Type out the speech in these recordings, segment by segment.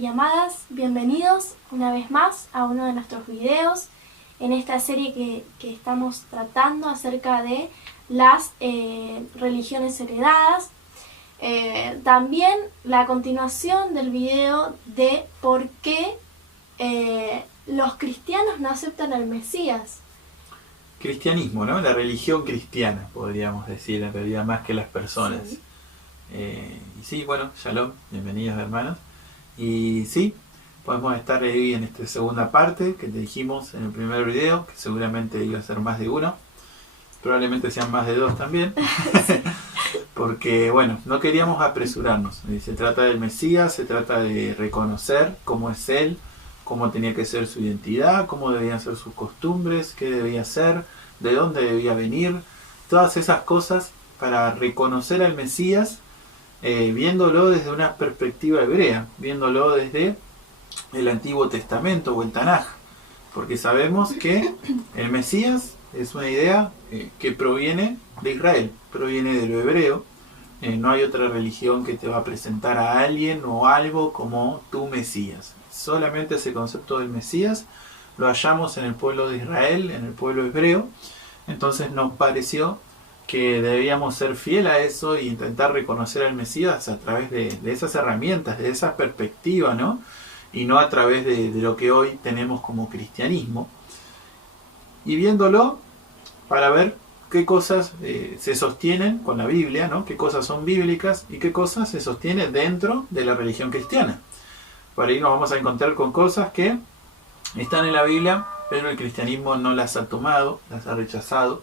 y amadas, bienvenidos una vez más a uno de nuestros videos en esta serie que estamos tratando acerca de las religiones heredadas. También la continuación del video de por qué los cristianos no aceptan al Mesías. Cristianismo, ¿no? La religión cristiana, podríamos decir, en realidad, más que las personas. Sí. Y sí, bueno, shalom, bienvenidos hermanos. Y sí, podemos estar ahí en esta segunda parte que te dijimos en el primer video, que seguramente iba a ser más de uno, probablemente sean más de dos también, porque bueno, no queríamos apresurarnos. Se trata del Mesías, se trata de reconocer cómo es Él, cómo tenía que ser su identidad, cómo debían ser sus costumbres, qué debía ser, de dónde debía venir, todas esas cosas para reconocer al Mesías, viéndolo desde una perspectiva hebrea, viéndolo desde el Antiguo Testamento o el Tanaj, porque sabemos que el Mesías es una idea que proviene de Israel, proviene de lo hebreo. No hay otra religión que te va a presentar a alguien o algo como tu Mesías. Solamente ese concepto del Mesías lo hallamos en el pueblo de Israel, en el pueblo hebreo. Entonces nos pareció que debíamos ser fiel a eso e intentar reconocer al Mesías a través de esas herramientas, de esa perspectiva, ¿no? Y no a través de lo que hoy tenemos como cristianismo. Y viéndolo para ver qué cosas se sostienen con la Biblia, ¿no? Qué cosas son bíblicas y qué cosas se sostienen dentro de la religión cristiana. Por ahí nos vamos a encontrar con cosas que están en la Biblia, pero el cristianismo no las ha tomado, las ha rechazado.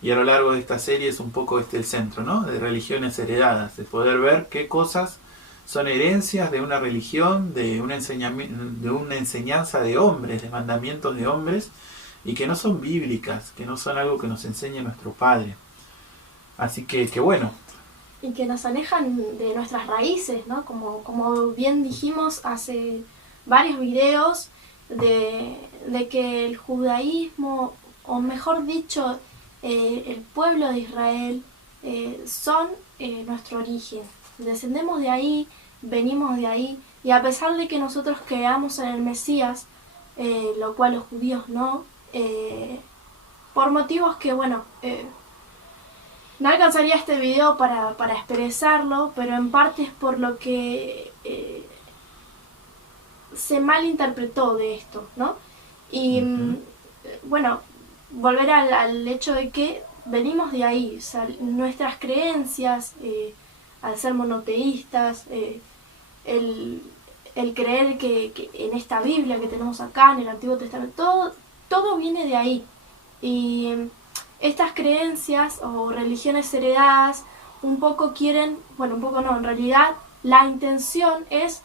Y a lo largo de esta serie es un poco el centro, ¿no? De religiones heredadas, de poder ver qué cosas son herencias de una religión, de una enseñanza de hombres, de mandamientos de hombres, y que no son bíblicas, que no son algo que nos enseñe nuestro Padre. Así que bueno. Y que nos alejan de nuestras raíces, ¿no? Como bien dijimos hace varios videos, de que el judaísmo, o mejor dicho, el pueblo de Israel, son nuestro origen. Descendemos de ahí, venimos de ahí, y a pesar de que nosotros creamos en el Mesías, lo cual los judíos no, por motivos que, bueno, no alcanzaría este video para expresarlo, pero en parte es por lo que se malinterpretó de esto, ¿no? Y bueno, volver al hecho de que venimos de ahí, o sea, nuestras creencias, al ser monoteístas, el creer que en esta Biblia que tenemos acá, en el Antiguo Testamento, todo viene de ahí. Y estas creencias o religiones heredadas un poco quieren, bueno, un poco no, en realidad la intención es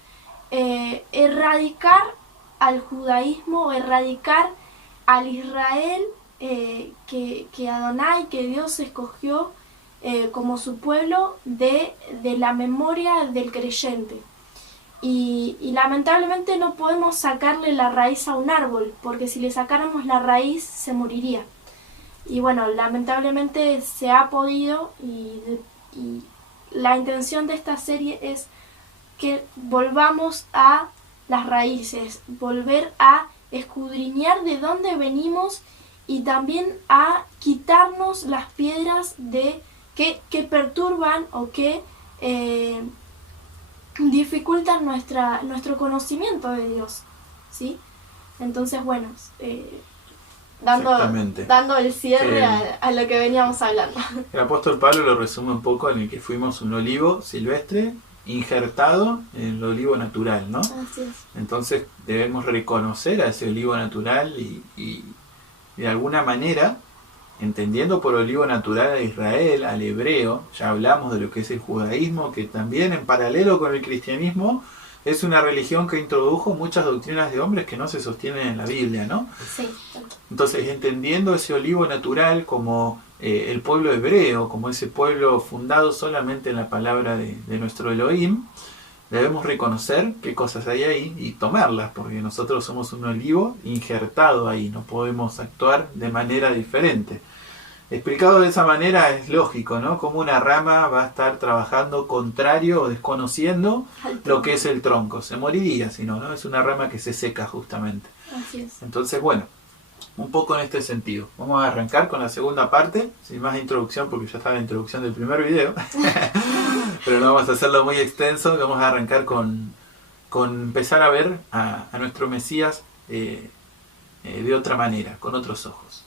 erradicar al judaísmo, erradicar al Israel que Adonai, que Dios escogió como su pueblo de la memoria del creyente. Y lamentablemente no podemos sacarle la raíz a un árbol, porque si le sacáramos la raíz se moriría. Y bueno, lamentablemente se ha podido, y la intención de esta serie es que volvamos a las raíces, volver a escudriñar de dónde venimos y también a quitarnos las piedras que perturban o que dificultan nuestro conocimiento de Dios, ¿sí? Entonces, bueno, dando el cierre a lo que veníamos hablando. El apóstol Pablo lo resume un poco en el que fuimos un olivo silvestre injertado en el olivo natural, ¿no? Así es. Entonces debemos reconocer a ese olivo natural y de alguna manera, entendiendo por olivo natural a Israel, al hebreo, ya hablamos de lo que es el judaísmo, que también en paralelo con el cristianismo es una religión que introdujo muchas doctrinas de hombres que no se sostienen en la Biblia, ¿no? Sí. Entonces, entendiendo ese olivo natural como el pueblo hebreo, como ese pueblo fundado solamente en la palabra de nuestro Elohim, debemos reconocer qué cosas hay ahí y tomarlas, porque nosotros somos un olivo injertado ahí, no podemos actuar de manera diferente. Explicado de esa manera es lógico, ¿no? Como una rama va a estar trabajando contrario o desconociendo lo que es el tronco. Se moriría si no, ¿no? Es una rama que se seca justamente. Así es. Entonces, bueno, un poco en este sentido. Vamos a arrancar con la segunda parte, sin más introducción porque ya está la introducción del primer video. Pero no vamos a hacerlo muy extenso. Vamos a arrancar con empezar a ver a nuestro Mesías de otra manera, con otros ojos.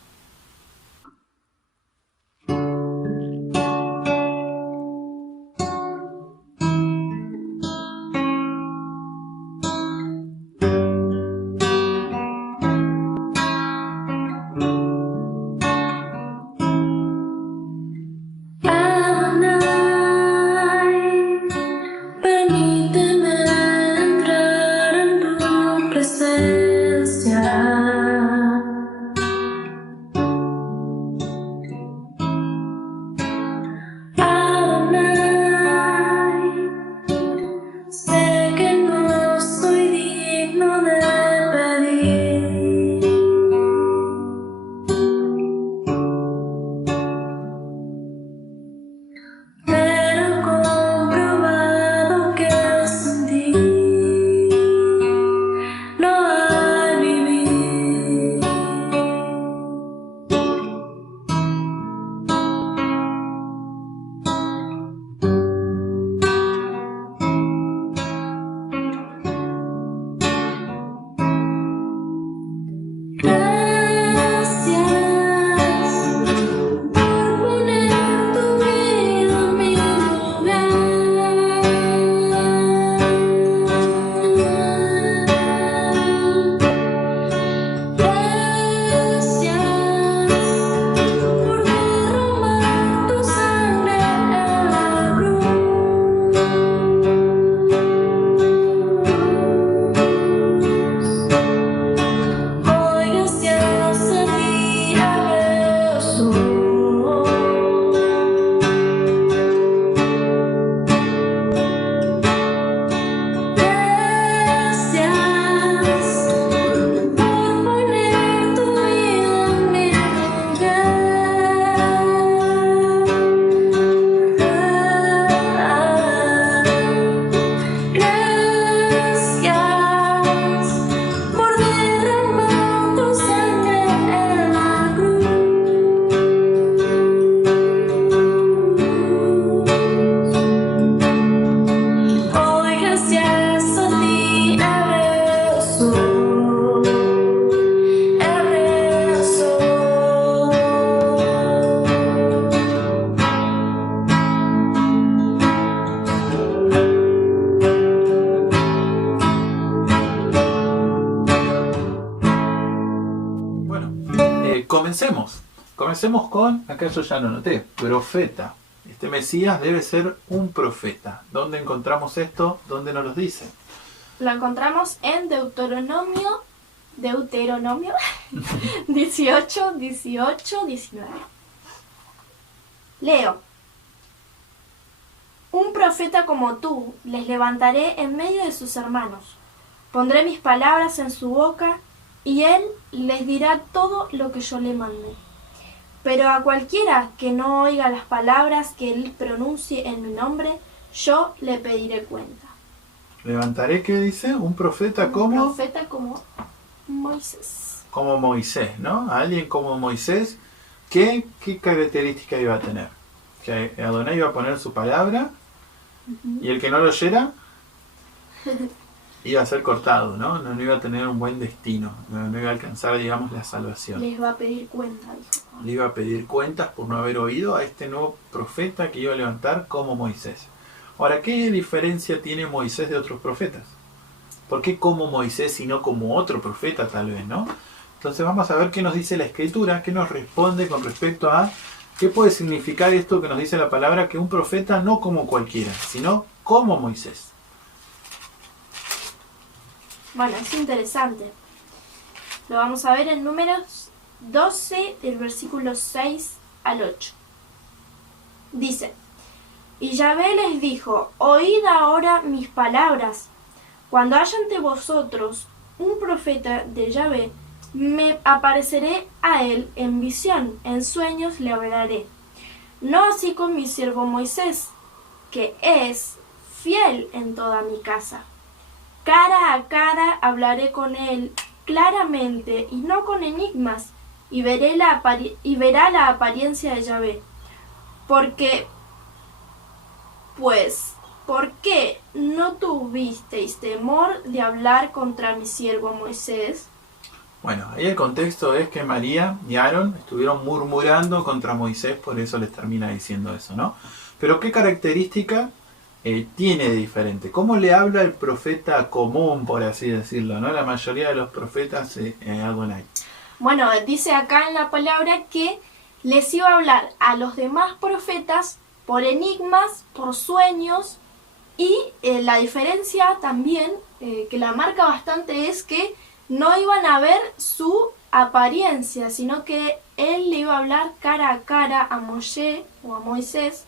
Comencemos con, acá yo ya lo noté, profeta. Este Mesías debe ser un profeta. ¿Dónde encontramos esto? ¿Dónde nos lo dice? Lo encontramos en Deuteronomio 18, 19. Leo. Un profeta como tú les levantaré en medio de sus hermanos. Pondré mis palabras en su boca y él les dirá todo lo que yo le mandé. Pero a cualquiera que no oiga las palabras que él pronuncie en mi nombre, yo le pediré cuenta. Levantaré, ¿qué dice? Un profeta como... Un profeta como Moisés. Como Moisés, ¿no? Alguien como Moisés, ¿qué característica iba a tener? Que Adonai iba a poner su palabra y el que no lo oyera iba a ser cortado, ¿no? No iba a tener un buen destino, no iba a alcanzar, digamos, la salvación. Les va a pedir cuenta, dijo. Le iba a pedir cuentas por no haber oído a este nuevo profeta que iba a levantar como Moisés. Ahora, ¿qué diferencia tiene Moisés de otros profetas? ¿Por qué como Moisés y no como otro profeta tal vez, no? Entonces vamos a ver qué nos dice la Escritura, qué nos responde con respecto a qué puede significar esto que nos dice la palabra, que un profeta no como cualquiera, sino como Moisés. Bueno, es interesante. Lo vamos a ver en Números 12, del versículo 6 al 8. Dice: Y Yahvé les dijo: Oíd ahora mis palabras. Cuando haya ante vosotros un profeta de Yahvé, me apareceré a él en visión, en sueños le hablaré. No así con mi siervo Moisés, que es fiel en toda mi casa. Cara a cara hablaré con él claramente y no con enigmas, y verá la apariencia de Yahvé. Porque, pues, ¿por qué no tuvisteis temor de hablar contra mi siervo Moisés? Bueno, ahí el contexto es que María y Aarón estuvieron murmurando contra Moisés, por eso les termina diciendo eso, ¿no? Pero ¿qué característica tiene de diferente? ¿Cómo le habla el profeta común, por así decirlo, ¿no? La mayoría de los profetas Adonai. Bueno, dice acá en la palabra que les iba a hablar a los demás profetas por enigmas, por sueños, y la diferencia también, que la marca bastante, es que no iban a ver su apariencia, sino que él le iba a hablar cara a cara a Moshe o a Moisés,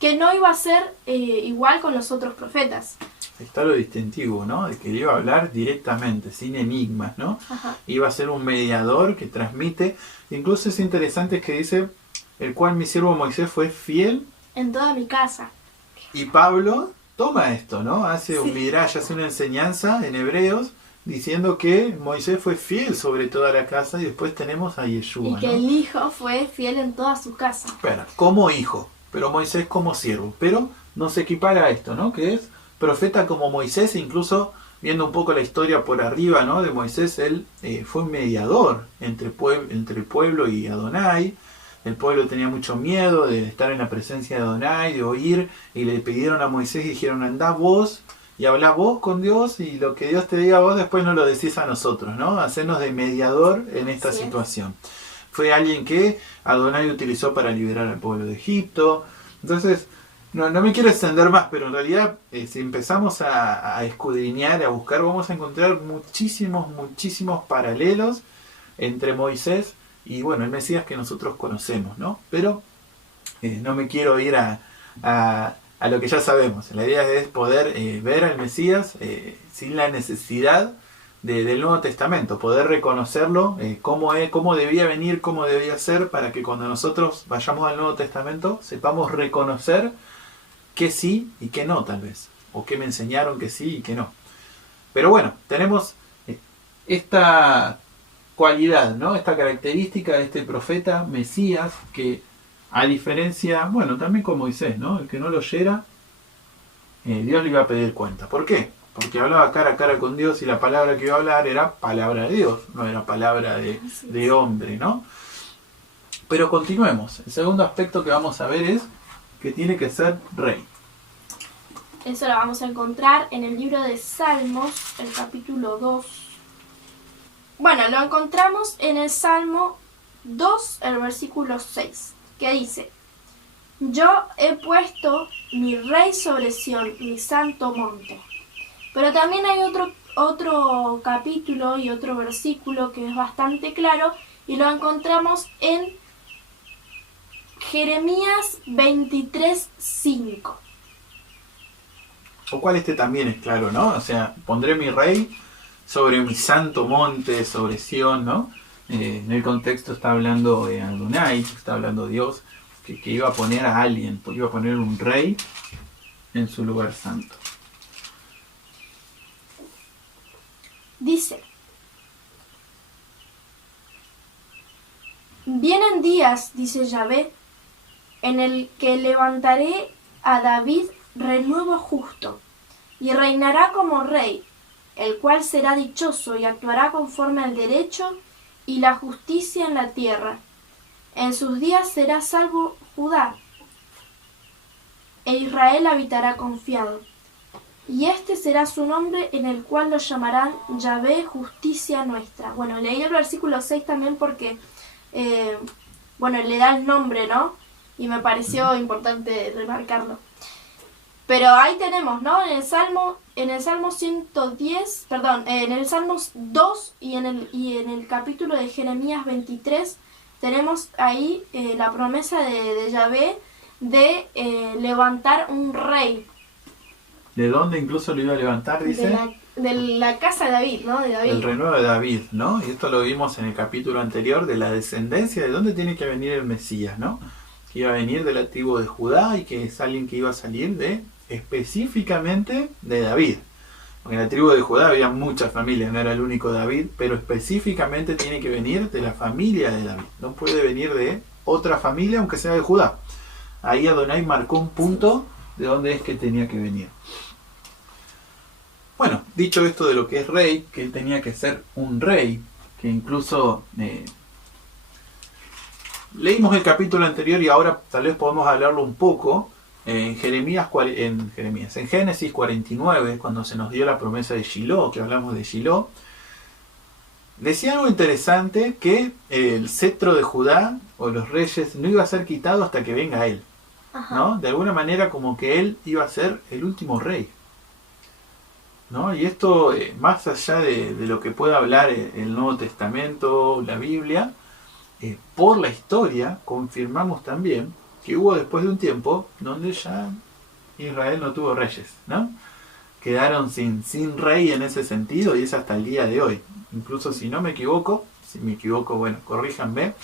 que no iba a ser igual con los otros profetas. Está lo distintivo, ¿no? De que le iba a hablar directamente, sin enigmas, ¿no? Ajá. Iba a ser un mediador que transmite. Incluso es interesante que dice, el cual mi siervo Moisés fue fiel. En toda mi casa. Y Pablo toma esto, ¿no? Hace un midrash, hace una enseñanza en Hebreos, diciendo que Moisés fue fiel sobre toda la casa, y después tenemos a Yeshua, y que ¿no? el hijo fue fiel en toda su casa. Bueno, como hijo, pero Moisés como siervo. Pero no se equipara a esto, ¿no? Que es profeta como Moisés, incluso viendo un poco la historia por arriba, ¿no? De Moisés, él fue un mediador entre el pueblo y Adonai. El pueblo tenía mucho miedo de estar en la presencia de Adonai, de oír, y le pidieron a Moisés y dijeron, andá vos y hablá vos con Dios, y lo que Dios te diga a vos después no lo decís a nosotros, ¿no? Hacernos de mediador en esta situación. Fue alguien que Adonai utilizó para liberar al pueblo de Egipto. Entonces, no me quiero extender más, pero en realidad si empezamos a escudriñar, a buscar, vamos a encontrar muchísimos paralelos entre Moisés y, bueno, el Mesías que nosotros conocemos, ¿no? Pero no me quiero ir a lo que ya sabemos. La idea es poder ver al Mesías sin la necesidad del Nuevo Testamento, poder reconocerlo, cómo debía venir, cómo debía ser, para que cuando nosotros vayamos al Nuevo Testamento sepamos reconocer que sí y que no, tal vez, o que me enseñaron que sí y que no. Pero bueno, tenemos esta cualidad, ¿no? Esta característica de este profeta Mesías, que a diferencia, bueno, también con Moisés, ¿no? El que no lo oyera, Dios le iba a pedir cuenta. ¿Por qué? Porque hablaba cara a cara con Dios, y la palabra que iba a hablar era palabra de Dios, no era palabra de hombre, ¿no? Pero continuemos. El segundo aspecto que vamos a ver es que tiene que ser rey. Eso lo vamos a encontrar en el libro de Salmos, el capítulo 2. Bueno, lo encontramos en el Salmo 2, el versículo 6, que dice: Yo he puesto mi rey sobre Sión, mi santo monte. Pero también hay otro capítulo y otro versículo que es bastante claro, y lo encontramos en Jeremías 23:5. O cual este también es claro, ¿no? O sea, pondré mi rey sobre mi santo monte, sobre Sión, ¿no? En el contexto está hablando de Adonai, está hablando Dios, que iba a poner a alguien, iba a poner un rey en su lugar santo. Dice: Vienen días, dice Yahvé, en el que levantaré a David renuevo justo, y reinará como rey, el cual será dichoso y actuará conforme al derecho y la justicia en la tierra. En sus días será salvo Judá, e Israel habitará confiado. Y este será su nombre, en el cual lo llamarán Yahvé, justicia nuestra. Bueno, leí el versículo 6 también porque, le da el nombre, ¿no? Y me pareció importante remarcarlo. Pero ahí tenemos, ¿no? En el Salmo 110, en el Salmos 2 y en el capítulo de Jeremías 23, tenemos ahí la promesa de Yahvé de levantar un rey. ¿De dónde incluso lo iba a levantar, dice? de la casa de David, ¿no? De David. El renuevo de David, ¿no? Y esto lo vimos en el capítulo anterior de la descendencia, de dónde tiene que venir el Mesías, ¿no? Que iba a venir de la tribu de Judá y que es alguien que iba a salir de específicamente de David. Porque en la tribu de Judá había muchas familias, no era el único David, pero específicamente tiene que venir de la familia de David. No puede venir de otra familia, aunque sea de Judá. Ahí Adonai marcó un punto de dónde es que tenía que venir. Bueno, dicho esto de lo que es rey, que él tenía que ser un rey, que incluso leímos el capítulo anterior y ahora tal vez podemos hablarlo un poco en Génesis 49, cuando se nos dio la promesa de Shiloh, que hablamos de Shiloh, decía algo interesante, que el cetro de Judá o los reyes no iba a ser quitado hasta que venga él, ¿no? De alguna manera como que él iba a ser el último rey, ¿no? Y esto, más allá de lo que pueda hablar el Nuevo Testamento, la Biblia, por la historia confirmamos también que hubo después de un tiempo donde ya Israel no tuvo reyes, ¿no? Quedaron sin rey en ese sentido y es hasta el día de hoy. Incluso si me equivoco, bueno, corríjanme,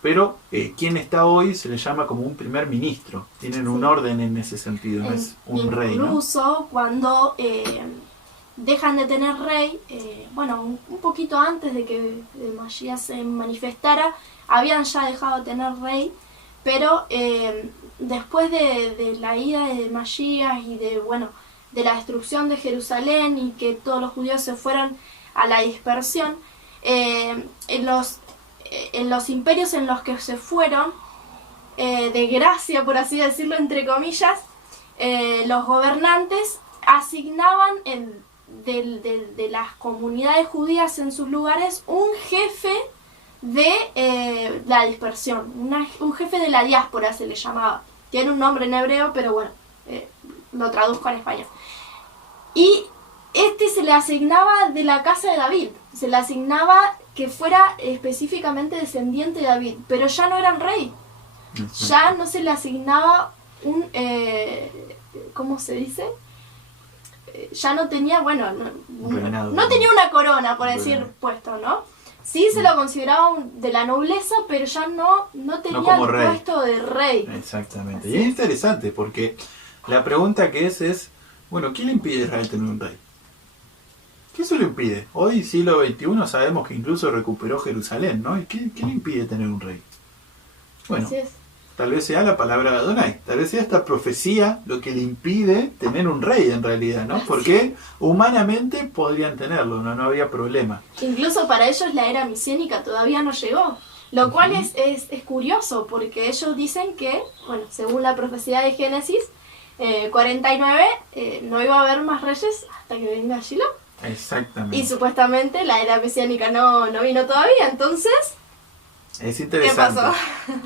pero quien está hoy se le llama como un primer ministro. Tienen un orden en ese sentido, no es un rey, ¿no? Incluso cuando dejan de tener rey, un poquito antes de que el Mashiach se manifestara, habían ya dejado de tener rey, pero después de la ida de Mashiach y de la destrucción de Jerusalén y que todos los judíos se fueron a la dispersión, en los imperios en los que se fueron, de gracia, por así decirlo, entre comillas, los gobernantes asignaban de las comunidades judías en sus lugares un jefe de la dispersión, un jefe de la diáspora se le llamaba. Tiene un nombre en hebreo, pero bueno, lo traduzco al español. Y se le asignaba de la casa de David, se le asignaba que fuera específicamente descendiente de David, pero ya no eran rey. Ya no se le asignaba un, ¿cómo se dice? Ya no tenía, no tenía una corona, por decir, puesto, ¿no? Sí se lo consideraba de la nobleza, pero ya no tenía el puesto de rey. Exactamente. Así. Y es interesante porque la pregunta que es, bueno, ¿qué le impide a Israel tener un rey? ¿Qué se lo impide? Hoy, siglo XXI, sabemos que incluso recuperó Jerusalén, ¿no? ¿Y qué le impide tener un rey? Bueno, tal vez sea la palabra de Adonai, tal vez sea esta profecía lo que le impide tener un rey en realidad, ¿no? Porque humanamente podrían tenerlo, no había problema. Incluso para ellos la era mesiánica todavía no llegó, lo cual es curioso, porque ellos dicen que, según la profecía de Génesis 49, no iba a haber más reyes hasta que venga Shiloh. Exactamente. Y supuestamente la era mesiánica no vino todavía, entonces... Es interesante. ¿Qué pasó?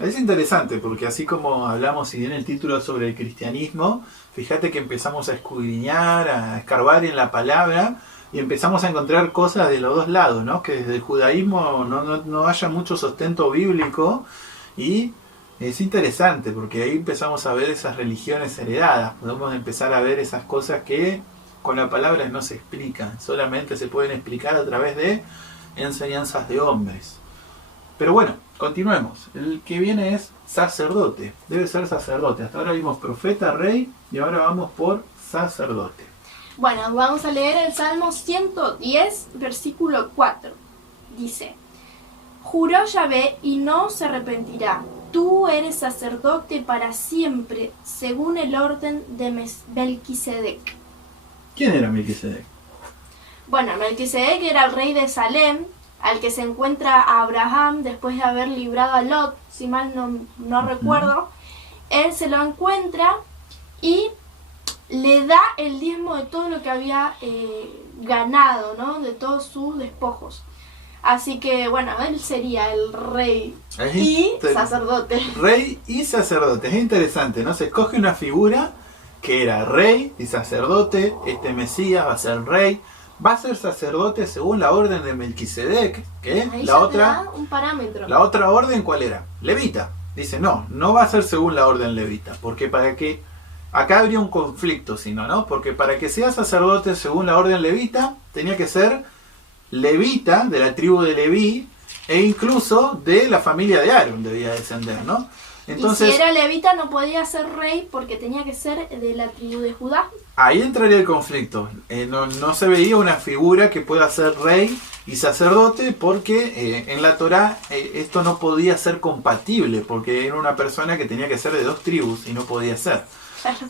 Es interesante porque así como hablamos y en el título sobre el cristianismo, fíjate que empezamos a escudriñar, a escarbar en la palabra y empezamos a encontrar cosas de los dos lados, ¿no? Que desde el judaísmo no haya mucho sustento bíblico y es interesante porque ahí empezamos a ver esas religiones heredadas, podemos empezar a ver esas cosas que con la palabra no se explican, solamente se pueden explicar a través de enseñanzas de hombres. Pero bueno, continuemos. El que viene es sacerdote. Debe ser sacerdote. Hasta ahora vimos profeta, rey y ahora vamos por sacerdote. Bueno, vamos a leer el Salmo 110, versículo 4. Dice: Juró Yahvé y no se arrepentirá. Tú eres sacerdote para siempre, según el orden de Melquisedec. ¿Quién era Melquisedec? Bueno, Melquisedec era el rey de Salem, al que se encuentra a Abraham después de haber librado a Lot, si mal no recuerdo. Él se lo encuentra y le da el diezmo de todo lo que había ganado, ¿no? De todos sus despojos. Así que, él sería el rey y sacerdote. Rey y sacerdote, es interesante, ¿no? Se escoge una figura que era rey y sacerdote. Este Mesías va a ser rey. Va a ser sacerdote según la orden de Melquisedec, que ahí la otra, un parámetro. La otra orden, ¿cuál era? Levita. Dice, no va a ser según la orden levita, porque para que, acá habría un conflicto, si no, porque para que sea sacerdote según la orden levita, tenía que ser levita, de la tribu de Leví, e incluso de la familia de Aarón debía descender, ¿no? Entonces, y si era levita no podía ser rey porque tenía que ser de la tribu de Judá. ahí entraría el conflicto. No se veía una figura que pueda ser rey y sacerdote porque en la Torá esto no podía ser compatible porque era una persona que tenía que ser de dos tribus y no podía ser.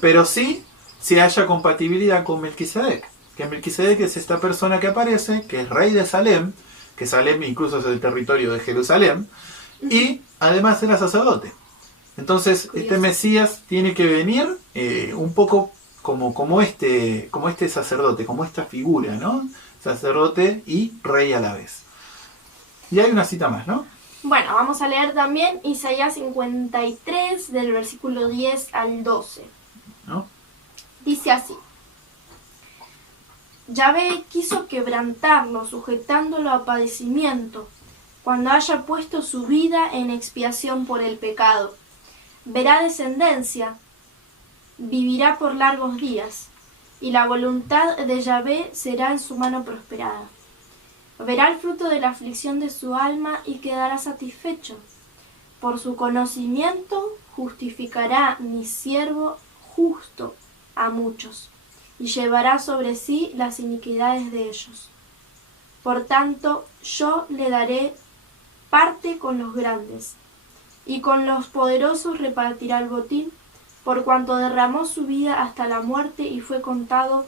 Pero sí, si haya compatibilidad con Melquisedec, que Melquisedec es esta persona que aparece, que es rey de Salem, que Salem incluso es el territorio de Jerusalén, y además era sacerdote. Entonces, este Mesías tiene que venir un poco como este sacerdote, como esta figura, ¿no? Sacerdote y rey a la vez. Y hay una cita más, ¿no? Bueno, vamos a leer también Isaías 53, del versículo 10 al 12. ¿No? Dice así: Yahvé quiso quebrantarlo, sujetándolo a padecimiento, cuando haya puesto su vida en expiación por el pecado. Verá descendencia, vivirá por largos días, y la voluntad de Yahvé será en su mano prosperada. Verá el fruto de la aflicción de su alma y quedará satisfecho. Por su conocimiento justificará mi siervo justo a muchos, y llevará sobre sí las iniquidades de ellos. Por tanto, yo le daré parte con los grandes, y con los poderosos repartirá el botín, por cuanto derramó su vida hasta la muerte y fue contado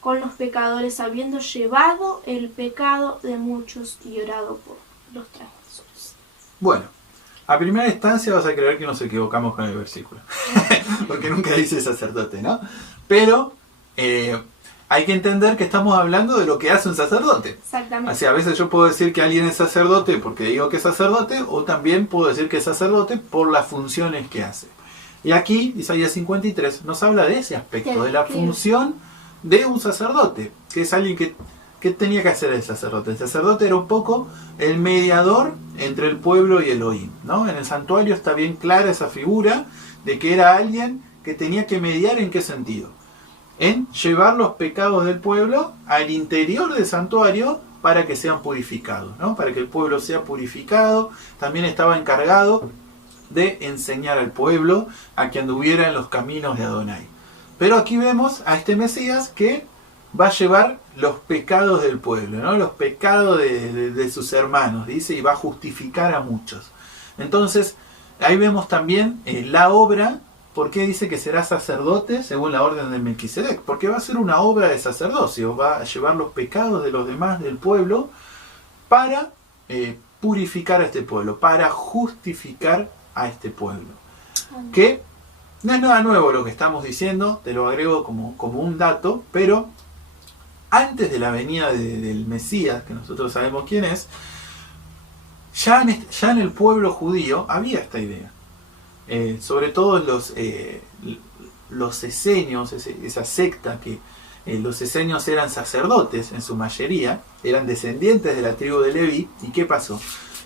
con los pecadores, habiendo llevado el pecado de muchos y orado por los transgresores. Bueno, a primera instancia vas a creer que nos equivocamos con el versículo, porque nunca dice sacerdote, ¿no? Pero hay que entender que estamos hablando de lo que hace un sacerdote. Exactamente. Así, a veces yo puedo decir que alguien es sacerdote porque digo que es sacerdote, o también puedo decir que es sacerdote por las funciones que hace. Y aquí, Isaías 53 nos habla de ese aspecto, de la función de un sacerdote, que es alguien que tenía que hacer el sacerdote. El sacerdote era un poco el mediador entre el pueblo y Elohim, ¿no? En el santuario está bien clara esa figura de que era alguien que tenía que mediar. ¿En qué sentido? En llevar los pecados del pueblo al interior del santuario para que sean purificados, ¿no? Para que el pueblo sea purificado. También estaba encargado de enseñar al pueblo a que anduviera en los caminos de Adonai. Pero aquí vemos a este Mesías que va a llevar los pecados del pueblo, ¿no? Los pecados de sus hermanos, dice, y va a justificar a muchos. Entonces, ahí vemos también la obra. ¿Por qué dice que será sacerdote según la orden de Melquisedec? Porque va a ser una obra de sacerdocio, va a llevar los pecados de los demás del pueblo para purificar a este pueblo, para justificar a este pueblo. Que no es nada nuevo lo que estamos diciendo, te lo agrego como un dato, pero antes de la venida del Mesías, que nosotros sabemos quién es, ya en el pueblo judío había esta idea. Sobre todo los esenios, esa secta que los esenios eran sacerdotes en su mayoría, eran descendientes de la tribu de Leví. ¿Y qué pasó?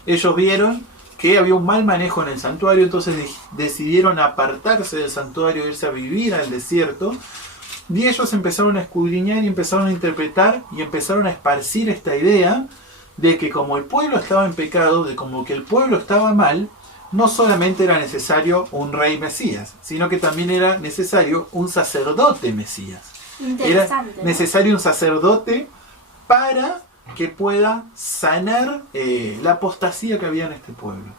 Ellos vieron que había un mal manejo en el santuario, entonces decidieron apartarse del santuario, irse a vivir al desierto, y ellos empezaron a escudriñar y empezaron a interpretar y empezaron a esparcir esta idea de que como el pueblo estaba en pecado, de como que el pueblo estaba mal, no solamente era necesario un rey Mesías, sino que también era necesario un sacerdote Mesías. Era necesario un sacerdote para que pueda sanar la apostasía que había en este pueblo.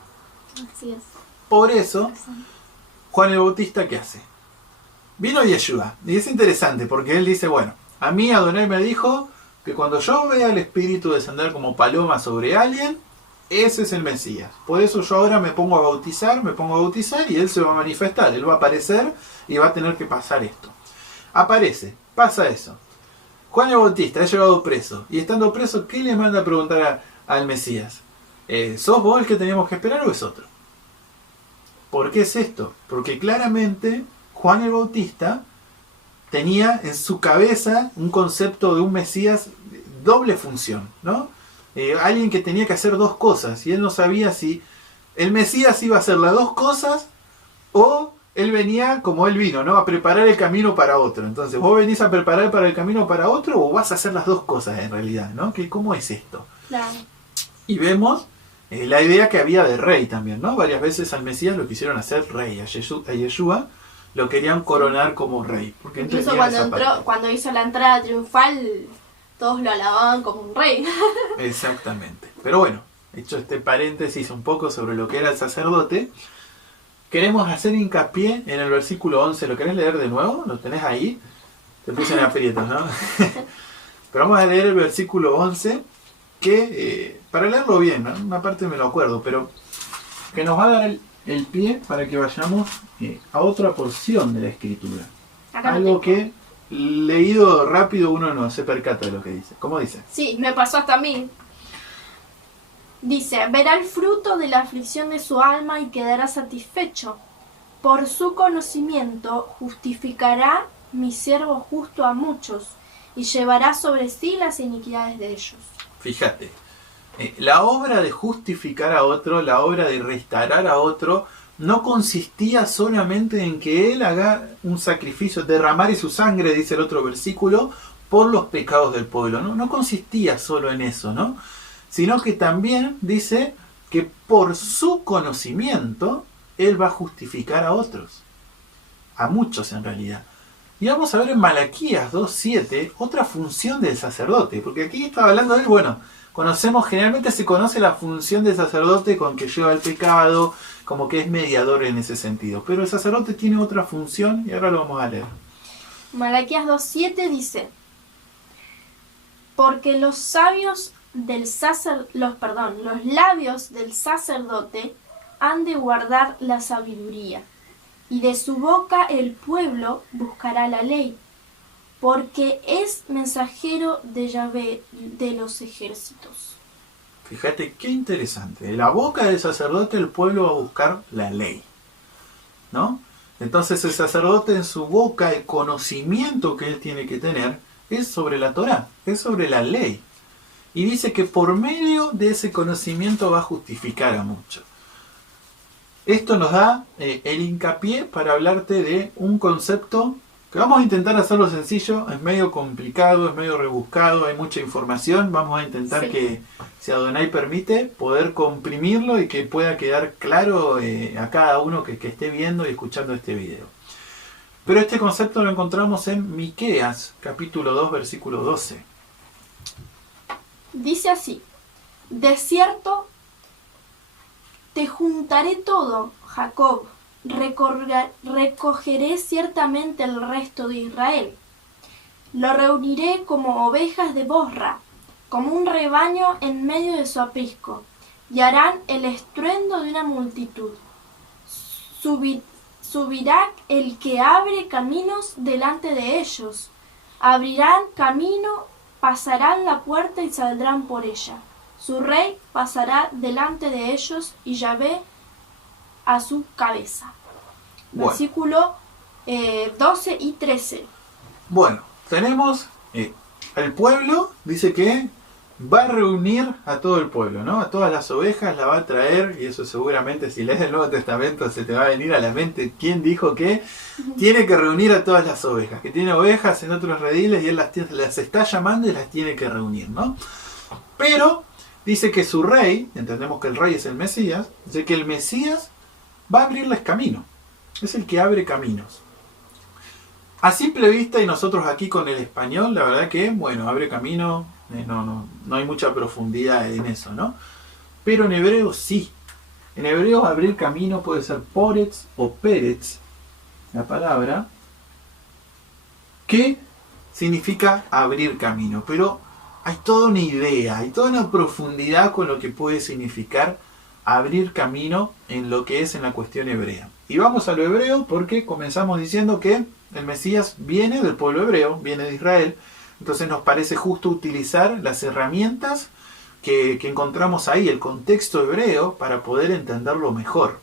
Así es. Por eso, Juan el Bautista, ¿qué hace? Vino Yeshua, y es interesante porque él dice, bueno, a mí Adonai me dijo que cuando yo vea el Espíritu descender como paloma sobre alguien, ese es el Mesías. Por eso yo ahora me pongo a bautizar y él se va a manifestar, él va a aparecer y va a tener que pasar esto. Aparece, pasa eso. Juan el Bautista es llevado preso, y estando preso, ¿qué le manda a preguntar al Mesías? ¿Sos vos el que teníamos que esperar o es otro? ¿Por qué es esto? Porque claramente Juan el Bautista tenía en su cabeza un concepto de un Mesías doble función, ¿no? Alguien que tenía que hacer dos cosas, y él no sabía si el Mesías iba a hacer las dos cosas o él venía como él vino, ¿no? A preparar el camino para otro. Entonces, ¿vos venís a preparar para el camino para otro o vas a hacer las dos cosas en realidad, ¿no? ¿Cómo es esto? Claro. Y vemos la idea que había de rey también, ¿no? Varias veces al Mesías lo quisieron hacer rey, a Yeshua lo querían coronar como rey. Porque incluso cuando hizo la entrada triunfal, todos lo alababan como un rey. Exactamente. Pero bueno, hecho este paréntesis un poco sobre lo que era el sacerdote, queremos hacer hincapié en el versículo 11. ¿Lo querés leer de nuevo? ¿Lo tenés ahí? Te puse en aprietos, ¿no? Pero vamos a leer el versículo 11, que para leerlo bien, ¿no? Una parte me lo acuerdo, pero que nos va a dar el pie para que vayamos a otra porción de la escritura. Algo que leído rápido uno no se percata de lo que dice. ¿Cómo dice? Sí, me pasó hasta a mí. Dice, verá el fruto de la aflicción de su alma y quedará satisfecho. Por su conocimiento justificará mi siervo justo a muchos y llevará sobre sí las iniquidades de ellos. Fíjate, la obra de justificar a otro, la obra de restaurar a otro, no consistía solamente en que él haga un sacrificio, derramar su sangre, dice el otro versículo, por los pecados del pueblo. No consistía solo en eso, ¿no? Sino que también dice que por su conocimiento él va a justificar a otros, a muchos en realidad. Y vamos a ver en Malaquías 2:7 otra función del sacerdote, porque aquí está hablando de él, bueno, generalmente se conoce la función del sacerdote con que lleva el pecado, como que es mediador en ese sentido. Pero el sacerdote tiene otra función y ahora lo vamos a leer. Malaquías 2:7 dice, porque los labios del sacerdote han de guardar la sabiduría, y de su boca el pueblo buscará la ley, porque es mensajero de Yahvé de los ejércitos. Fíjate qué interesante. De la boca del sacerdote el pueblo va a buscar la ley, ¿no? Entonces el sacerdote en su boca, el conocimiento que él tiene que tener es sobre la Torá, es sobre la ley. Y dice que por medio de ese conocimiento va a justificar a muchos. Esto nos da el hincapié para hablarte de un concepto que vamos a intentar hacerlo sencillo. Es medio complicado, es medio rebuscado, hay mucha información. Vamos a intentar que, si Adonai permite, poder comprimirlo y que pueda quedar claro a cada uno que esté viendo y escuchando este video. Pero este concepto lo encontramos en Miqueas, capítulo 2, versículo 12. Dice así, de cierto te juntaré todo, Jacob, recogeré ciertamente el resto de Israel. Lo reuniré como ovejas de Bosra, como un rebaño en medio de su aprisco, y harán el estruendo de una multitud. Subirá el que abre caminos delante de ellos. Abrirán camino, pasarán la puerta y saldrán por ella. Su rey pasará delante de ellos y Yahvé a su cabeza. Bueno. Versículo 12 y 13. Bueno, tenemos el pueblo, dice que va a reunir a todo el pueblo, ¿no? A todas las ovejas la va a traer, y eso seguramente si lees el Nuevo Testamento se te va a venir a la mente quién dijo que tiene que reunir a todas las ovejas, que tiene ovejas en otros rediles y él las está llamando y las tiene que reunir, ¿no? Pero dice que su rey, entendemos que el rey es el Mesías, dice que el Mesías va a abrirles camino, es el que abre caminos. A simple vista, y nosotros aquí con el español, la verdad que, bueno, abre camino, no hay mucha profundidad en eso, ¿no? Pero en hebreo sí. En hebreo abrir camino puede ser poretz o peretz, la palabra, que significa abrir camino. Pero hay toda una idea, hay toda una profundidad con lo que puede significar abrir camino en lo que es en la cuestión hebrea. Y vamos a lo hebreo porque comenzamos diciendo que el Mesías viene del pueblo hebreo, viene de Israel. Entonces nos parece justo utilizar las herramientas que encontramos ahí, el contexto hebreo, para poder entenderlo mejor.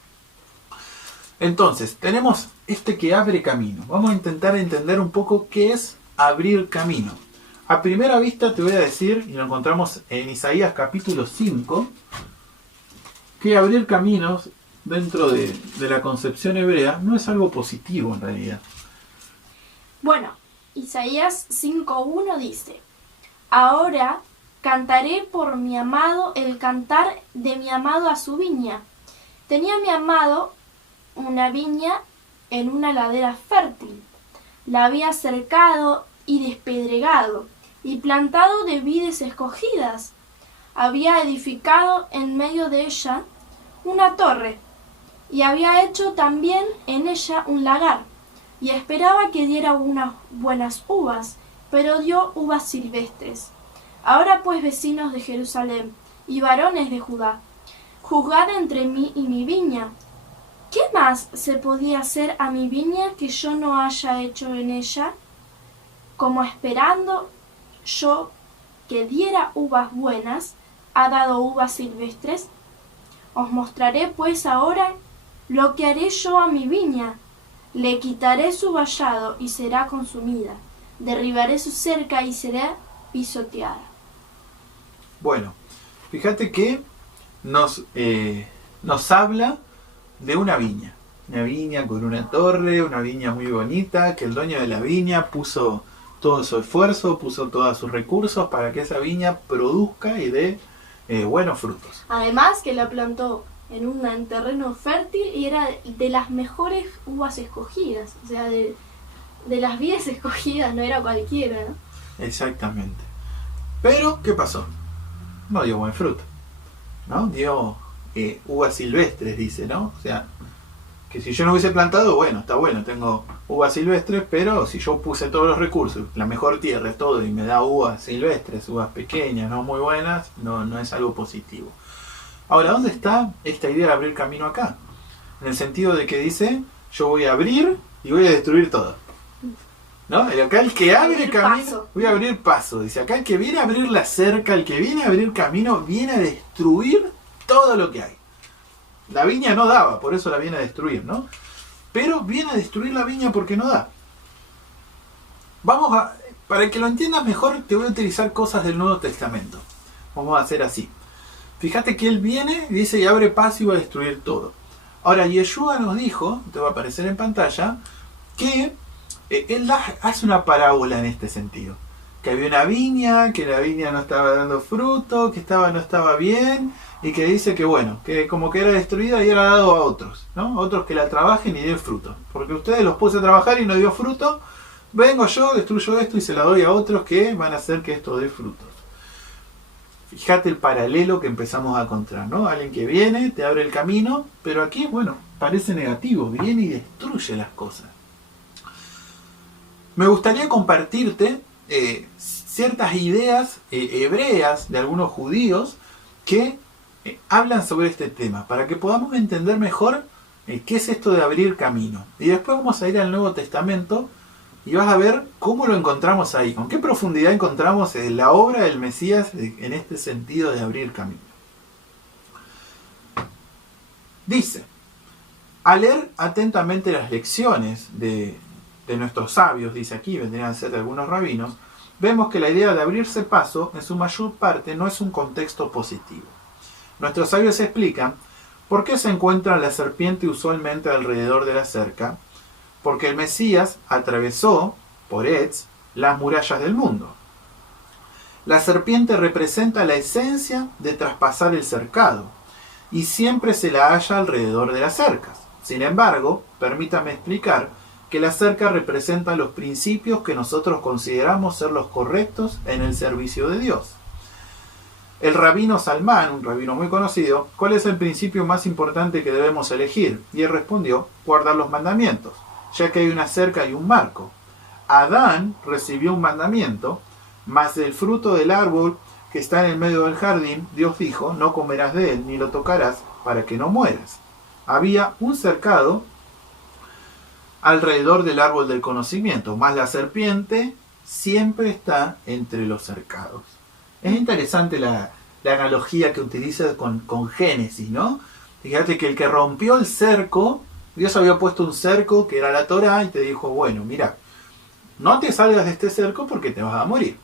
Entonces, tenemos este que abre camino. Vamos a intentar entender un poco qué es abrir camino. A primera vista te voy a decir, y lo encontramos en Isaías capítulo 5, que abrir caminos dentro de la concepción hebrea, no es algo positivo en realidad. Bueno, Isaías 5:1 dice: Ahora cantaré por mi amado el cantar de mi amado a su viña. Tenía mi amado una viña en una ladera fértil. La había cercado y despedregado, y plantado de vides escogidas. Había edificado en medio de ella una torre, y había hecho también en ella un lagar, y esperaba que diera unas buenas uvas, pero dio uvas silvestres. Ahora pues, vecinos de Jerusalén y varones de Judá, juzgad entre mí y mi viña. ¿Qué más se podía hacer a mi viña que yo no haya hecho en ella? Como esperando yo que diera uvas buenas, ha dado uvas silvestres. Os mostraré pues ahora lo que haré yo a mi viña. Le quitaré su vallado y será consumida. Derribaré su cerca y será pisoteada. Bueno, fíjate que nos habla de una viña con una torre, una viña muy bonita, que el dueño de la viña puso todo su esfuerzo, puso todos sus recursos para que esa viña produzca y dé buenos frutos. Además que la plantó en un terreno fértil y era de las mejores uvas escogidas, o sea, de las vides escogidas, no era cualquiera, ¿no? Exactamente. Pero, ¿qué pasó? No dio buen fruto, ¿no? Dio uvas silvestres, dice, ¿no? O sea, que si yo no hubiese plantado, bueno, está bueno, tengo uvas silvestres, pero si yo puse todos los recursos, la mejor tierra, todo, y me da uvas silvestres, uvas pequeñas, no muy buenas, no es algo positivo. Ahora, ¿dónde está esta idea de abrir camino acá? En el sentido de que dice, yo voy a abrir y voy a destruir todo. ¿No? Acá el que abre camino, voy a abrir paso. Dice, acá el que viene a abrir la cerca, el que viene a abrir camino, viene a destruir todo lo que hay. La viña no daba, por eso la viene a destruir, ¿no? Pero viene a destruir la viña porque no da. Para que lo entiendas mejor, te voy a utilizar cosas del Nuevo Testamento. Vamos a hacer así. Fíjate que él viene y dice, y abre paso y va a destruir todo. Ahora, Yeshua nos dijo, te va a aparecer en pantalla, que él hace una parábola en este sentido. Que había una viña, que la viña no estaba dando fruto, que no estaba bien, y que dice que bueno, que como que era destruida y era dado a otros, ¿no? Otros que la trabajen y den fruto. Porque ustedes los puse a trabajar y no dio fruto, vengo yo, destruyo esto y se la doy a otros que van a hacer que esto dé frutos. Fíjate el paralelo que empezamos a encontrar, ¿no? Alguien que viene, te abre el camino, pero aquí, bueno, parece negativo, viene y destruye las cosas. Me gustaría compartirte ciertas ideas hebreas de algunos judíos que hablan sobre este tema, para que podamos entender mejor qué es esto de abrir camino. Y después vamos a ir al Nuevo Testamento y vas a ver cómo lo encontramos ahí, con qué profundidad encontramos la obra del Mesías en este sentido de abrir camino. Dice, al leer atentamente las lecciones de nuestros sabios, dice aquí, vendrían a ser de algunos rabinos, vemos que la idea de abrirse paso en su mayor parte no es un contexto positivo. Nuestros sabios explican por qué se encuentra la serpiente usualmente alrededor de la cerca, porque el Mesías atravesó, por Etz, las murallas del mundo. La serpiente representa la esencia de traspasar el cercado, y siempre se la halla alrededor de las cercas. Sin embargo, permítame explicar que la cerca representa los principios que nosotros consideramos ser los correctos en el servicio de Dios. El rabino Salmán, un rabino muy conocido, ¿cuál es el principio más importante que debemos elegir? Y él respondió, guardar los mandamientos, ya que hay una cerca y un marco. Adán recibió un mandamiento, mas del fruto del árbol que está en el medio del jardín, Dios dijo, no comerás de él, ni lo tocarás, para que no mueras. Había un cercado alrededor del árbol del conocimiento, mas la serpiente siempre está entre los cercados. Es interesante la analogía que utiliza con Génesis, ¿no? Fíjate que el que rompió el cerco, Dios había puesto un cerco que era la Torá y te dijo, bueno, mira, no te salgas de este cerco porque te vas a morir.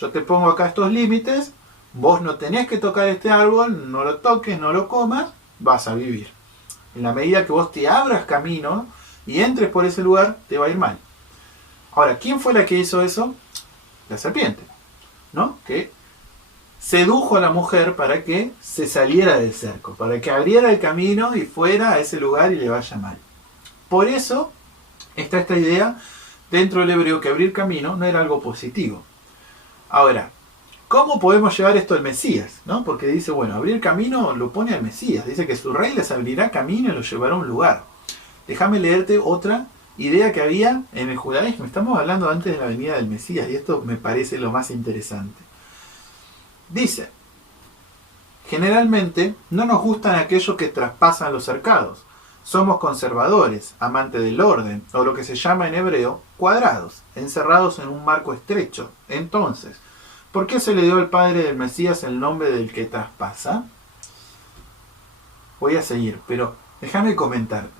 Yo te pongo acá estos límites, vos no tenés que tocar este árbol, no lo toques, no lo comas, vas a vivir. En la medida que vos te abras camino y entres por ese lugar, te va a ir mal. Ahora, ¿quién fue la que hizo eso? La serpiente, ¿no? Que sedujo a la mujer para que se saliera del cerco, para que abriera el camino y fuera a ese lugar y le vaya mal. Por eso está esta idea dentro del hebreo que abrir camino no era algo positivo. Ahora, ¿cómo podemos llevar esto al Mesías? ¿No? Porque dice, bueno, abrir camino lo pone al Mesías. Dice que su rey les abrirá camino y los llevará a un lugar. Déjame leerte otra idea que había en el judaísmo. Estamos hablando antes de la venida del Mesías y esto me parece lo más interesante. Dice, generalmente no nos gustan aquellos que traspasan los cercados. Somos conservadores, amantes del orden, o lo que se llama en hebreo, cuadrados, encerrados en un marco estrecho. Entonces, ¿por qué se le dio al padre del Mesías el nombre del que traspasa? Voy a seguir, pero déjame comentarte.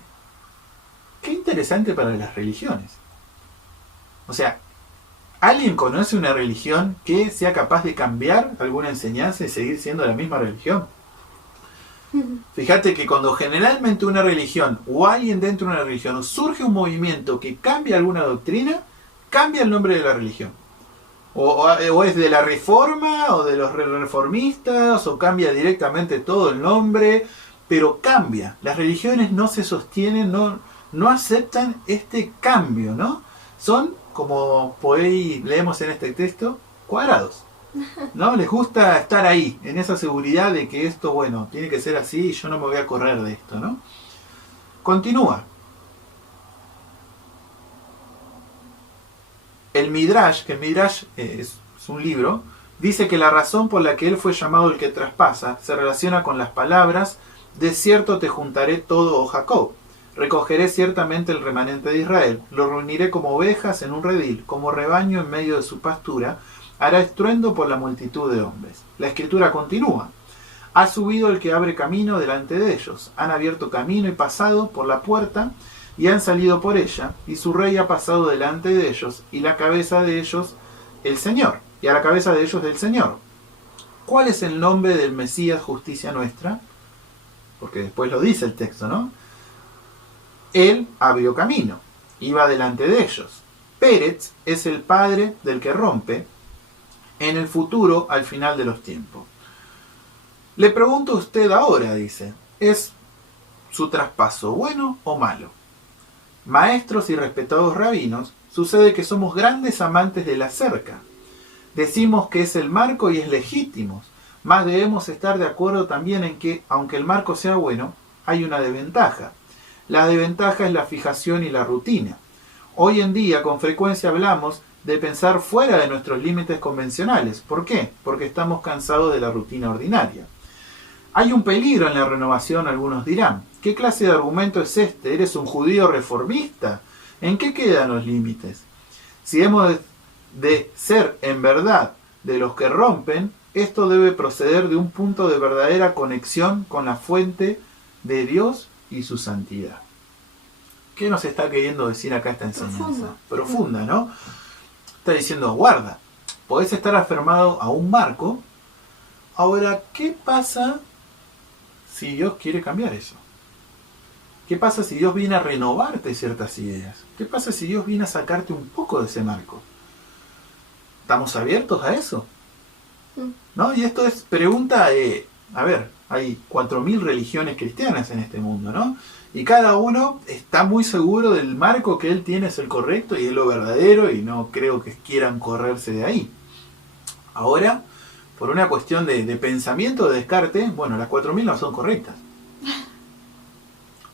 Qué interesante para las religiones. O sea, ¿alguien conoce una religión que sea capaz de cambiar alguna enseñanza y seguir siendo la misma religión? Fíjate que cuando generalmente una religión o alguien dentro de una religión surge un movimiento que cambia alguna doctrina, cambia el nombre de la religión. O es de la reforma o de los reformistas o cambia directamente todo el nombre, pero cambia. Las religiones no se sostienen, no aceptan este cambio, ¿no? Son, como por ahí leemos en este texto, cuadrados. ¿No? Les gusta estar ahí, en esa seguridad de que esto, bueno, tiene que ser así y yo no me voy a correr de esto, ¿no? Continúa. El Midrash, que el Midrash es un libro, dice que la razón por la que él fue llamado el que traspasa se relaciona con las palabras: de cierto te juntaré todo, oh Jacob. Recogeré ciertamente el remanente de Israel, lo reuniré como ovejas en un redil, como rebaño en medio de su pastura, hará estruendo por la multitud de hombres. La escritura continúa. Ha subido el que abre camino delante de ellos. Han abierto camino y pasado por la puerta y han salido por ella. Y su rey ha pasado delante de ellos y la cabeza de ellos el Señor. Y a la cabeza de ellos del Señor. ¿Cuál es el nombre del Mesías, justicia nuestra? Porque después lo dice el texto, ¿no? Él abrió camino. Iba delante de ellos. Pérez es el padre del que rompe en el futuro, al final de los tiempos. Le pregunto a usted ahora, dice, ¿es su traspaso bueno o malo? Maestros y respetados rabinos, sucede que somos grandes amantes de la cerca. Decimos que es el marco y es legítimo, mas debemos estar de acuerdo también en que, aunque el marco sea bueno, hay una desventaja. La desventaja es la fijación y la rutina. Hoy en día, con frecuencia hablamos de pensar fuera de nuestros límites convencionales. ¿Por qué? Porque estamos cansados de la rutina ordinaria. Hay un peligro en la renovación, algunos dirán. ¿Qué clase de argumento es este? ¿Eres un judío reformista? ¿En qué quedan los límites? Si hemos de ser en verdad de los que rompen, esto debe proceder de un punto de verdadera conexión con la fuente de Dios y su santidad. ¿Qué nos está queriendo decir acá esta enseñanza? Profunda, ¿no? Está diciendo, guarda, podés estar afermado a un marco. Ahora, ¿qué pasa si Dios quiere cambiar eso? ¿Qué pasa si Dios viene a renovarte ciertas ideas? ¿Qué pasa si Dios viene a sacarte un poco de ese marco? ¿Estamos abiertos a eso? ¿No? Y esto es pregunta de, a ver, hay 4.000 religiones cristianas en este mundo, ¿no? Y cada uno está muy seguro del marco que él tiene es el correcto y es lo verdadero y no creo que quieran correrse de ahí. Ahora, por una cuestión de pensamiento, de descarte, bueno, las 4.000 no son correctas.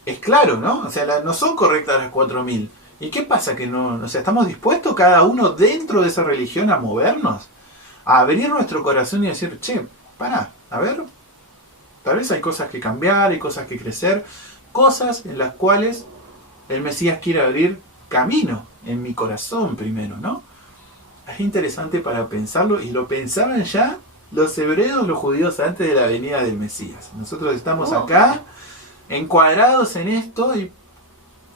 Es claro, ¿no? O sea, no son correctas las 4.000. ¿Y qué pasa? Que no, o sea, ¿estamos dispuestos cada uno dentro de esa religión a movernos? A abrir nuestro corazón y decir, che, pará, a ver, tal vez hay cosas que cambiar, hay cosas que crecer, cosas en las cuales el Mesías quiere abrir camino en mi corazón primero, ¿no? Es interesante para pensarlo y lo pensaban ya los hebreos, los judíos antes de la venida del Mesías. Nosotros estamos acá encuadrados en esto y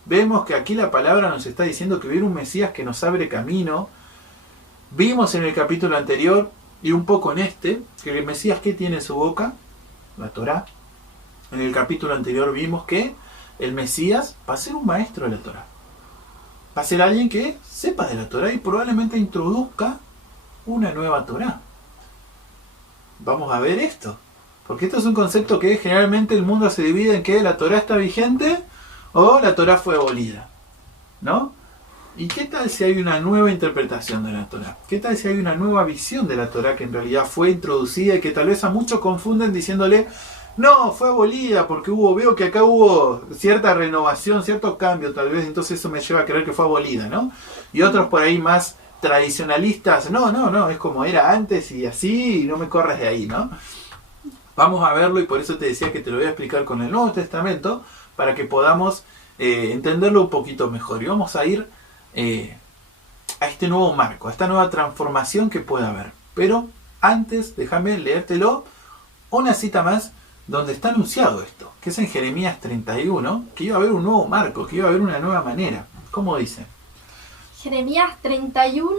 vemos que aquí la palabra nos está diciendo que viene un Mesías que nos abre camino. Vimos en el capítulo anterior y un poco en este que el Mesías, ¿qué tiene en su boca? La Torá. En el capítulo anterior vimos que el Mesías va a ser un maestro de la Torá. Va a ser alguien que sepa de la Torá y probablemente introduzca una nueva Torá. Vamos a ver esto. Porque esto es un concepto que generalmente el mundo se divide en que la Torá está vigente o la Torá fue abolida, ¿no? ¿Y qué tal si hay una nueva interpretación de la Torá? ¿Qué tal si hay una nueva visión de la Torá que en realidad fue introducida y que tal vez a muchos confunden diciéndole no, fue abolida porque veo que acá hubo cierta renovación, cierto cambio tal vez, entonces eso me lleva a creer que fue abolida, ¿no? Y otros por ahí más tradicionalistas, no, es como era antes y así y no me corras de ahí, ¿no? Vamos a verlo y por eso te decía que te lo voy a explicar con el Nuevo Testamento para que podamos entenderlo un poquito mejor. Y vamos a ir a este nuevo marco, a esta nueva transformación que puede haber. Pero antes, déjame leértelo una cita más donde está anunciado esto, que es en Jeremías 31, que iba a haber un nuevo marco, que iba a haber una nueva manera. ¿Cómo dice? Jeremías 31,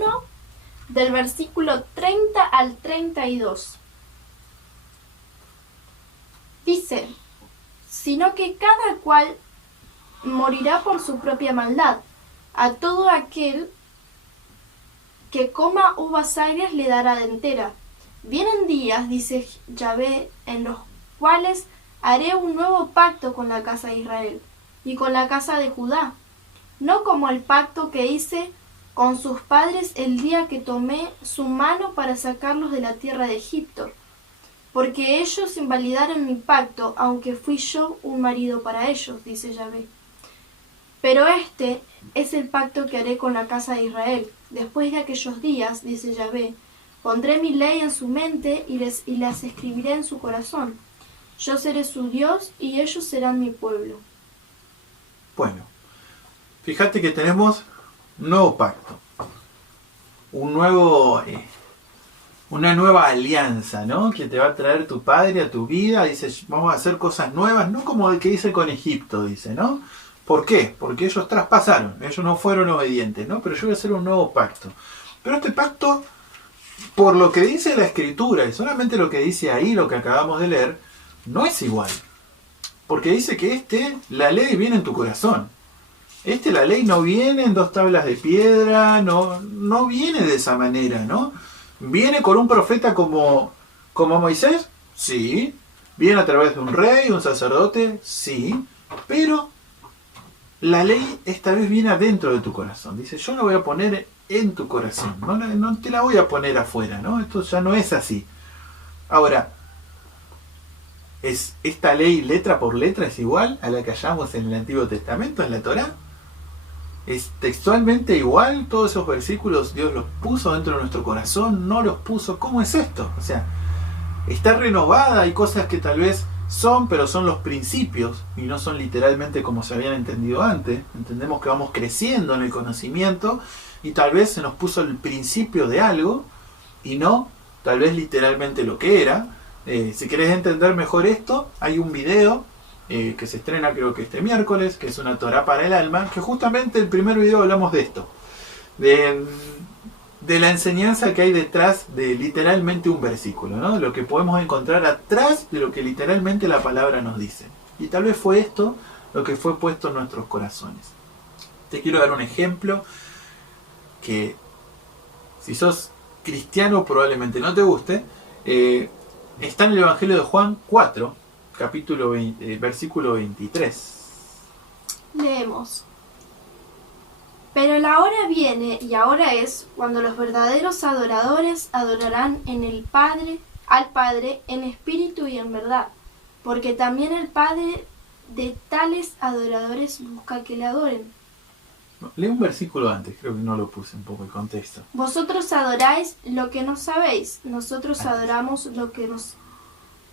del versículo 30 al 32. Dice, sino que cada cual morirá por su propia maldad. A todo aquel que coma uvas agrias le dará dentera. Vienen días, dice Yahvé, en los cuales haré un nuevo pacto con la casa de Israel y con la casa de Judá, no como el pacto que hice con sus padres el día que tomé su mano para sacarlos de la tierra de Egipto, porque ellos invalidaron mi pacto, aunque fui yo un marido para ellos, dice Yahvé. Pero este es el pacto que haré con la casa de Israel. Después de aquellos días, dice Yahvé, pondré mi ley en su mente y las escribiré en su corazón. Yo seré su Dios y ellos serán mi pueblo. Bueno, fíjate que tenemos un nuevo pacto, una nueva alianza, ¿no? Que te va a traer tu padre a tu vida. Dice, vamos a hacer cosas nuevas, no como el que hice con Egipto, dice, ¿no? ¿Por qué? Porque ellos traspasaron, ellos no fueron obedientes, ¿no? Pero yo voy a hacer un nuevo pacto. Pero este pacto, por lo que dice la Escritura, y solamente lo que dice ahí, lo que acabamos de leer, no es igual. Porque dice que la ley viene en tu corazón. La ley no viene en 2 tablas de piedra, no viene de esa manera, ¿no? ¿Viene con un profeta como Moisés? Sí. ¿Viene a través de un rey, un sacerdote? Sí. Pero la ley esta vez viene adentro de tu corazón. Dice, yo la voy a poner en tu corazón. No te la voy a poner afuera, ¿no? Esto ya no es así. Ahora, ¿es esta ley letra por letra es igual a la que hallamos en el Antiguo Testamento, en la Torá? ¿Es textualmente igual? Todos esos versículos Dios los puso dentro de nuestro corazón, no los puso. ¿Cómo es esto? O sea, está renovada, hay cosas que tal vez pero son los principios y no son literalmente como se habían entendido antes. Entendemos que vamos creciendo en el conocimiento y tal vez se nos puso el principio de algo y no tal vez literalmente lo que era. Si querés entender mejor esto, hay un video que se estrena creo que este miércoles, que es una Torá para el alma, que justamente el primer video hablamos de esto, de la enseñanza que hay detrás de literalmente un versículo, ¿no? Lo que podemos encontrar atrás de lo que literalmente la palabra nos dice. Y tal vez fue esto lo que fue puesto en nuestros corazones. Te quiero dar un ejemplo que si sos cristiano probablemente no te guste. Está en el Evangelio de Juan 4, capítulo 20, versículo 23. Leemos. Pero la hora viene, y ahora es, cuando los verdaderos adoradores adorarán al Padre en espíritu y en verdad, porque también el Padre de tales adoradores busca que le adoren. Lee un versículo antes, creo que no lo puse un poco el contexto. Vosotros adoráis lo que no sabéis, nosotros adoramos lo que nos...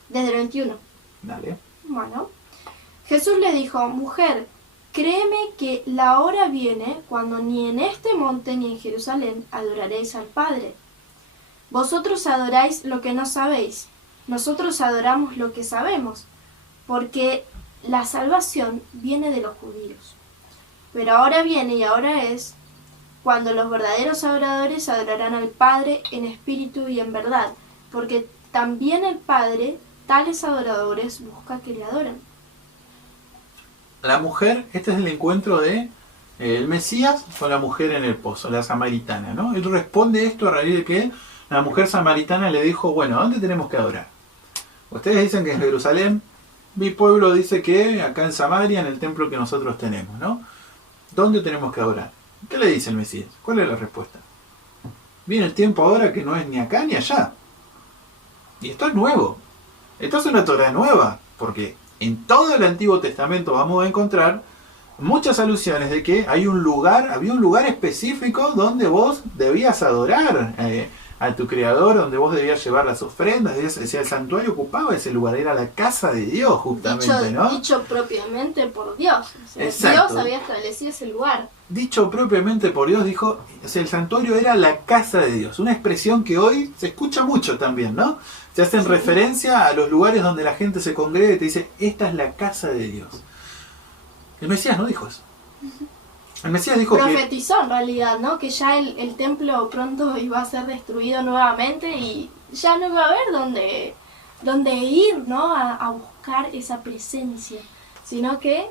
Desde el 21. Dale. Bueno, Jesús le dijo, mujer, créeme que la hora viene cuando ni en este monte ni en Jerusalén adoraréis al Padre. Vosotros adoráis lo que no sabéis, nosotros adoramos lo que sabemos, porque la salvación viene de los judíos. Pero ahora viene y ahora es cuando los verdaderos adoradores adorarán al Padre en espíritu y en verdad, porque también el Padre, tales adoradores, busca que le adoren. la mujer, este es el encuentro de el Mesías con la mujer en el pozo, la samaritana, ¿no? Él responde esto a raíz de que la mujer samaritana le dijo, bueno, ¿dónde tenemos que adorar? Ustedes dicen que en Jerusalén, mi pueblo dice que acá en Samaria, en el templo que nosotros tenemos, ¿no? ¿Dónde tenemos que adorar? ¿Qué le dice el Mesías? ¿Cuál es la respuesta? Viene el tiempo ahora que no es ni acá ni allá. Y esto es nuevo. Esto es una Torá nueva, porque en todo el Antiguo Testamento vamos a encontrar muchas alusiones de que había un lugar específico donde vos debías adorar a tu Creador, donde vos debías llevar las ofrendas. Decía, el santuario ocupaba ese lugar, era la casa de Dios, justamente, ¿no? Dicho propiamente por Dios. O sea, exacto. Dios había establecido ese lugar. Dicho propiamente por Dios, dijo, o sea, el santuario era la casa de Dios. Una expresión que hoy se escucha mucho también, ¿no? Se hacen referencia a los lugares donde la gente se congrega y te dice, esta es la casa de Dios. El Mesías no dijo eso. El Mesías dijo profetizó en realidad, ¿no? Que ya el templo pronto iba a ser destruido nuevamente y ya no iba a haber dónde ir, ¿no? A buscar esa presencia, sino que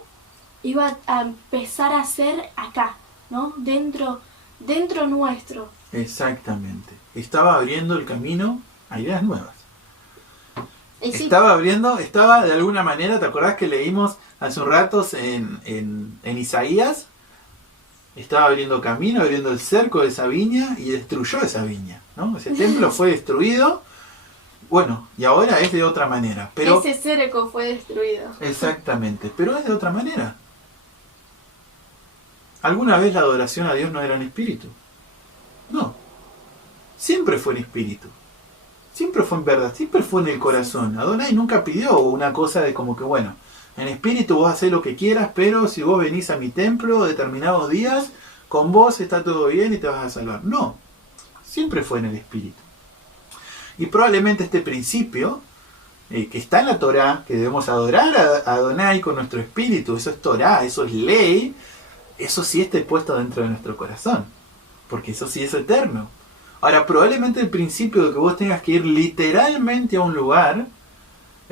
iba a empezar a ser acá, ¿no? Dentro nuestro. Exactamente. Estaba abriendo el camino a ideas nuevas. Sí. Estaba de alguna manera, ¿te acordás que leímos hace un rato en Isaías? Estaba abriendo camino, abriendo el cerco de esa viña y destruyó esa viña, ¿no? Ese templo fue destruido, bueno, y ahora es de otra manera. Pero ese cerco fue destruido. Exactamente, pero es de otra manera. ¿Alguna vez la adoración a Dios no era en espíritu? No. Siempre fue en espíritu. Siempre fue en verdad, siempre fue en el corazón. Adonai nunca pidió una cosa de como que, bueno, en espíritu vos hacés lo que quieras, pero si vos venís a mi templo determinados días, con vos está todo bien y te vas a salvar. No, siempre fue en el espíritu. Y probablemente este principio, que está en la Torá, que debemos adorar a Adonai con nuestro espíritu, eso es Torá, eso es ley, eso sí está puesto dentro de nuestro corazón, porque eso sí es eterno. Ahora, probablemente el principio de que vos tengas que ir literalmente a un lugar,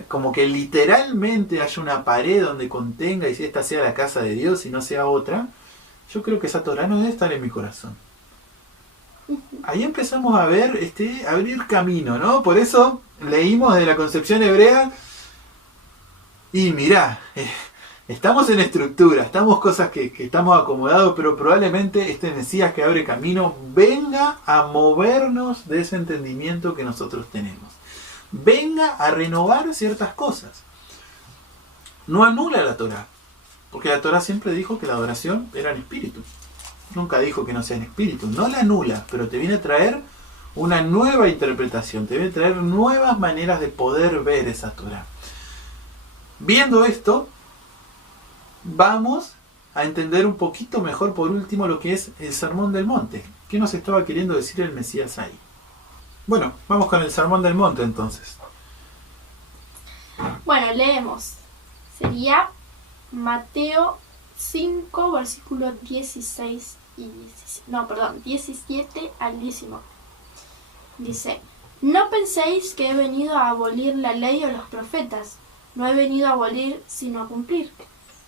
como que literalmente haya una pared donde contenga y si esta sea la casa de Dios y no sea otra, yo creo que esa Torá no debe estar en mi corazón. Ahí empezamos a ver abrir camino, ¿no? Por eso leímos de la concepción hebrea y mirá, estamos en estructura, estamos cosas que estamos acomodados, pero probablemente este Mesías que abre camino venga a movernos de ese entendimiento que nosotros tenemos. Venga a renovar ciertas cosas. No anula la Torá, porque la Torá siempre dijo que la adoración era en espíritu. Nunca dijo que no sea en espíritu. No la anula, pero te viene a traer una nueva interpretación, te viene a traer nuevas maneras de poder ver esa Torá. Viendo esto, vamos a entender un poquito mejor, por último, lo que es el Sermón del Monte. ¿Qué nos estaba queriendo decir el Mesías ahí? Bueno, vamos con el Sermón del Monte entonces. Bueno, leemos. Sería Mateo 5, versículos 16 y 17 al 19. Dice, no penséis que he venido a abolir la ley o los profetas. No he venido a abolir, sino a cumplir.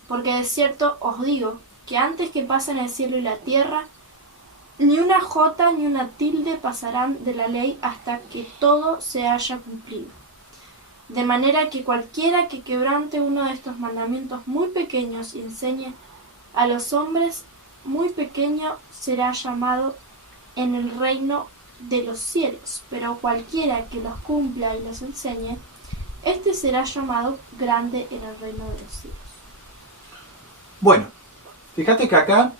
Porque de cierto os digo que antes que pasen el cielo y la tierra, ni una jota ni una tilde pasarán de la ley hasta que todo se haya cumplido. De manera que cualquiera que quebrante uno de estos mandamientos muy pequeños y enseñe a los hombres, muy pequeño será llamado en el reino de los cielos. Pero cualquiera que los cumpla y los enseñe, este será llamado grande en el reino de los cielos. Bueno, fíjate que acá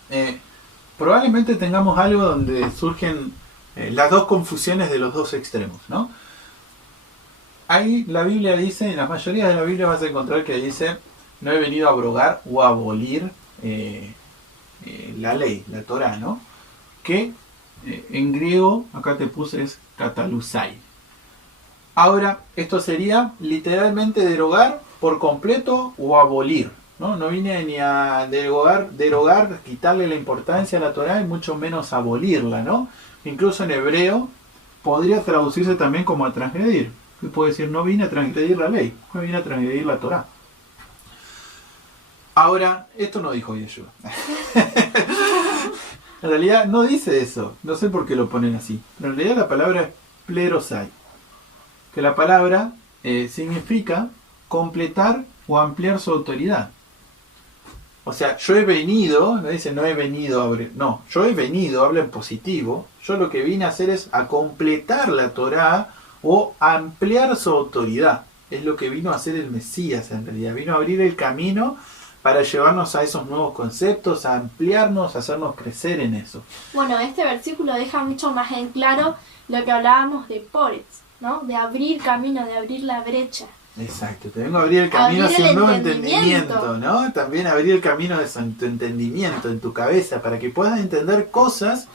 probablemente tengamos algo donde surgen las dos confusiones de los dos extremos, ¿no? Ahí la Biblia dice, en la mayoría de la Biblia vas a encontrar que dice, no he venido a abrogar o a abolir la ley, la Torá, ¿no? Que en griego, acá te puse, es katalusai. Ahora, esto sería literalmente derogar por completo o abolir, ¿no? No vine ni a derogar, quitarle la importancia a la Torá y mucho menos abolirla, ¿no? Incluso en hebreo podría traducirse también como a transgredir. Puede decir, no vine a transgredir la ley, no vine a transgredir la Torá. Ahora, esto no dijo Yeshua. En realidad no dice eso. No sé por qué lo ponen así. En realidad la palabra es plerosai. Que la palabra significa completar o ampliar su autoridad. O sea, yo he venido, no dice no he venido a abrir. No, yo he venido, habla en positivo. Yo lo que vine a hacer es a completar la Torá o ampliar su autoridad. Es lo que vino a hacer el Mesías en realidad. Vino a abrir el camino para llevarnos a esos nuevos conceptos, a ampliarnos, a hacernos crecer en eso. Bueno, este versículo deja mucho más en claro lo que hablábamos de Poretz, ¿no? De abrir camino, de abrir la brecha. Exacto, te vengo a abrir el camino hacia un nuevo entendimiento, ¿no? También abrir el camino de tu entendimiento, en tu cabeza, para que puedas entender cosas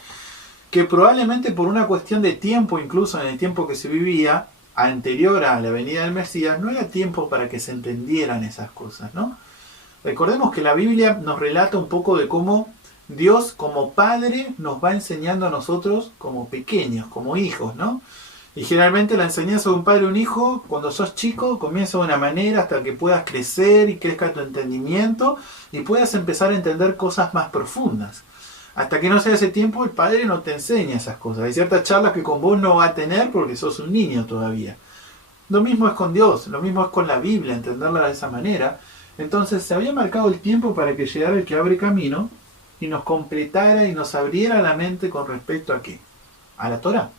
que probablemente por una cuestión de tiempo, incluso en el tiempo que se vivía, anterior a la venida del Mesías, no era tiempo para que se entendieran esas cosas, ¿no? Recordemos que la Biblia nos relata un poco de cómo Dios como Padre nos va enseñando a nosotros como pequeños, como hijos, ¿no? Y generalmente la enseñanza de un padre a un hijo, cuando sos chico, comienza de una manera hasta que puedas crecer y crezca tu entendimiento y puedas empezar a entender cosas más profundas. Hasta que no sea ese tiempo, el padre no te enseña esas cosas. Hay ciertas charlas que con vos no va a tener porque sos un niño todavía. Lo mismo es con Dios, lo mismo es con la Biblia, entenderla de esa manera. Entonces se había marcado el tiempo para que llegara el que abre camino y nos completara y nos abriera la mente con respecto a ¿qué? A la Torá.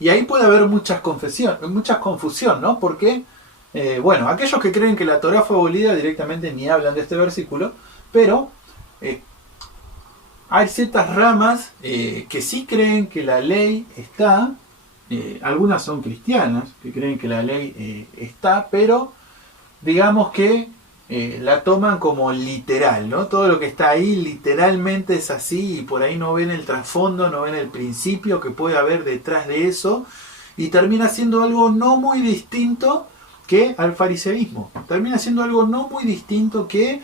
Y ahí puede haber mucha confusión, ¿no? Porque, bueno, aquellos que creen que la Torá fue abolida directamente ni hablan de este versículo, pero hay ciertas ramas que sí creen que la ley está, algunas son cristianas, que creen que la ley está, pero digamos que la toman como literal, ¿no? Todo lo que está ahí literalmente es así y por ahí no ven el trasfondo, no ven el principio que puede haber detrás de eso y termina siendo algo no muy distinto que al fariseísmo. Termina siendo algo no muy distinto que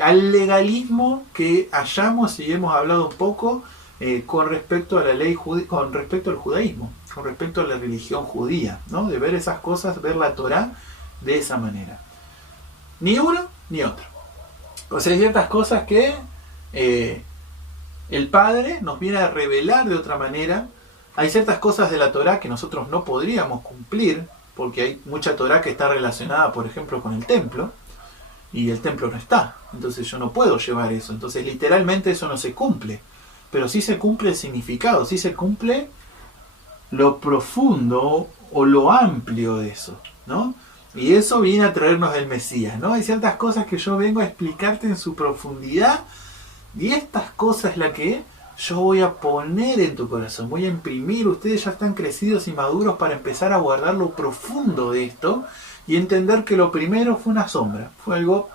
al legalismo que hayamos y hemos hablado un poco con respecto a la ley con respecto al judaísmo, con respecto a la religión judía, ¿no? De ver esas cosas, ver la Torá de esa manera. Ni uno ni otro. O sea, hay ciertas cosas que el Padre nos viene a revelar de otra manera. Hay ciertas cosas de la Torá que nosotros no podríamos cumplir, porque hay mucha Torá que está relacionada, por ejemplo, con el templo, y el templo no está. Entonces yo no puedo llevar eso. Entonces literalmente eso no se cumple. Pero sí se cumple el significado, sí se cumple lo profundo o lo amplio de eso, ¿no? Y eso viene a traernos el Mesías, ¿no? Hay ciertas cosas que yo vengo a explicarte en su profundidad y estas cosas es la que yo voy a poner en tu corazón, voy a imprimir. Ustedes ya están crecidos y maduros para empezar a guardar lo profundo de esto y entender que lo primero fue una sombra, fue algo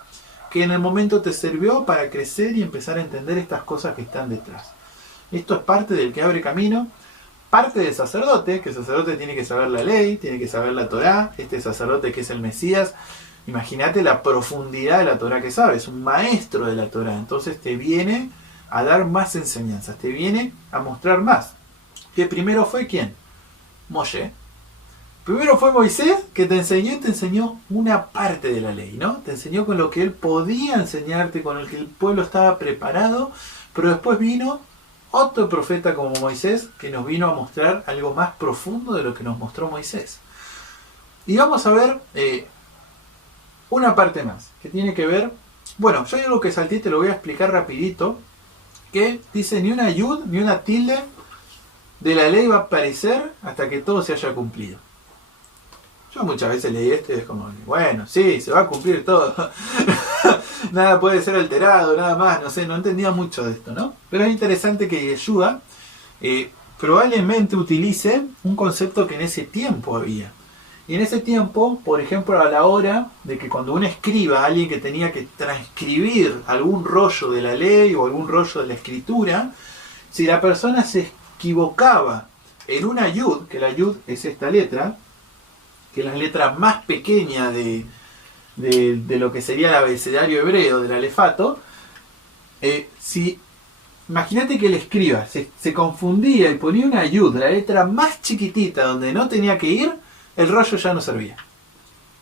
que en el momento te sirvió para crecer y empezar a entender estas cosas que están detrás. Esto es parte del que abre camino. Parte del sacerdote, que el sacerdote tiene que saber la ley, tiene que saber la Torá, este sacerdote que es el Mesías, imagínate la profundidad de la Torá que sabe, es un maestro de la Torá, entonces te viene a dar más enseñanzas, te viene a mostrar más. Que primero fue ¿quién? Moshe. Primero fue Moisés, que te enseñó una parte de la ley, ¿no? Te enseñó con lo que él podía enseñarte, con el que el pueblo estaba preparado, pero después vino otro profeta como Moisés que nos vino a mostrar algo más profundo de lo que nos mostró Moisés. Y vamos a ver una parte más que tiene que ver, bueno, yo hay algo que salté, te lo voy a explicar rapidito, que dice ni una yud ni una tilde de la ley va a aparecer hasta que todo se haya cumplido. Yo muchas veces leí esto y es como, bueno, sí, se va a cumplir todo. Nada puede ser alterado, nada más, no sé, no entendía mucho de esto, ¿no? Pero es interesante que Yeshua probablemente utilice un concepto que en ese tiempo había. Y en ese tiempo, por ejemplo, a la hora de que cuando un escriba, alguien que tenía que transcribir algún rollo de la ley o algún rollo de la escritura, si la persona se equivocaba en una yud, que la yud es esta letra, que es la letra más pequeña de lo que sería el abecedario hebreo del alefato, imagínate que el escriba se confundía y ponía una yud, la letra más chiquitita donde no tenía que ir, el rollo ya no servía.